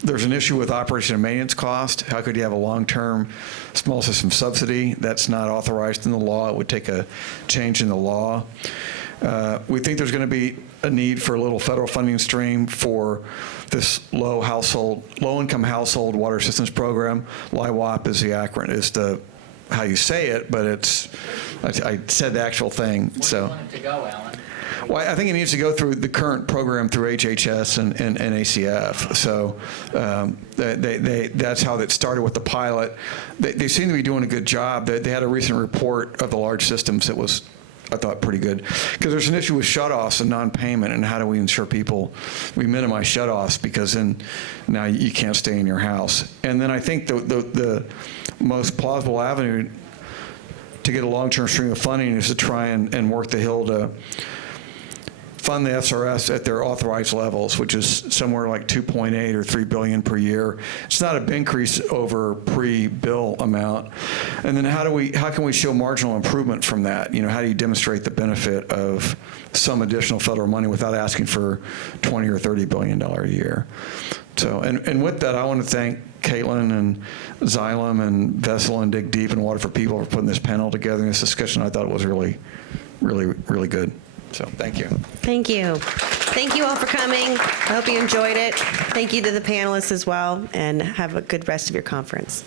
There's an issue with operation and maintenance cost. How could you have a long-term small system subsidy that's not authorized in the law? It would take a change in the law. We think there's going to be a need for a little federal funding stream for this low-income household water systems program. LIWAP is the acronym, is how you say it, but I said the actual thing. Where do you want it to go, Alan? Well, I think it needs to go through the current program through HHS and ACF. So that's how that started with the pilot. They seem to be doing a good job. They had a recent report of the large systems that was, I thought, pretty good. Because there's an issue with shutoffs and non-payment, and how do we ensure we minimize shutoffs, because then now you can't stay in your house. And then I think the most plausible avenue to get a long-term stream of funding is to try and work the Hill to fund the SRS at their authorized levels, which is somewhere like 2.8 or 3 billion per year. It's not a big increase over pre-bill amount. And then how can we show marginal improvement from that? How do you demonstrate the benefit of some additional federal money without asking for $20 or $30 billion a year? So, and with that, I want to thank Caitlin and Xylem and Vessel and Dig Deep and Water for People for putting this panel together in this discussion. I thought it was really, really, really good. So thank you. Thank you. Thank you all for coming. I hope you enjoyed it. Thank you to the panelists as well, and have a good rest of your conference.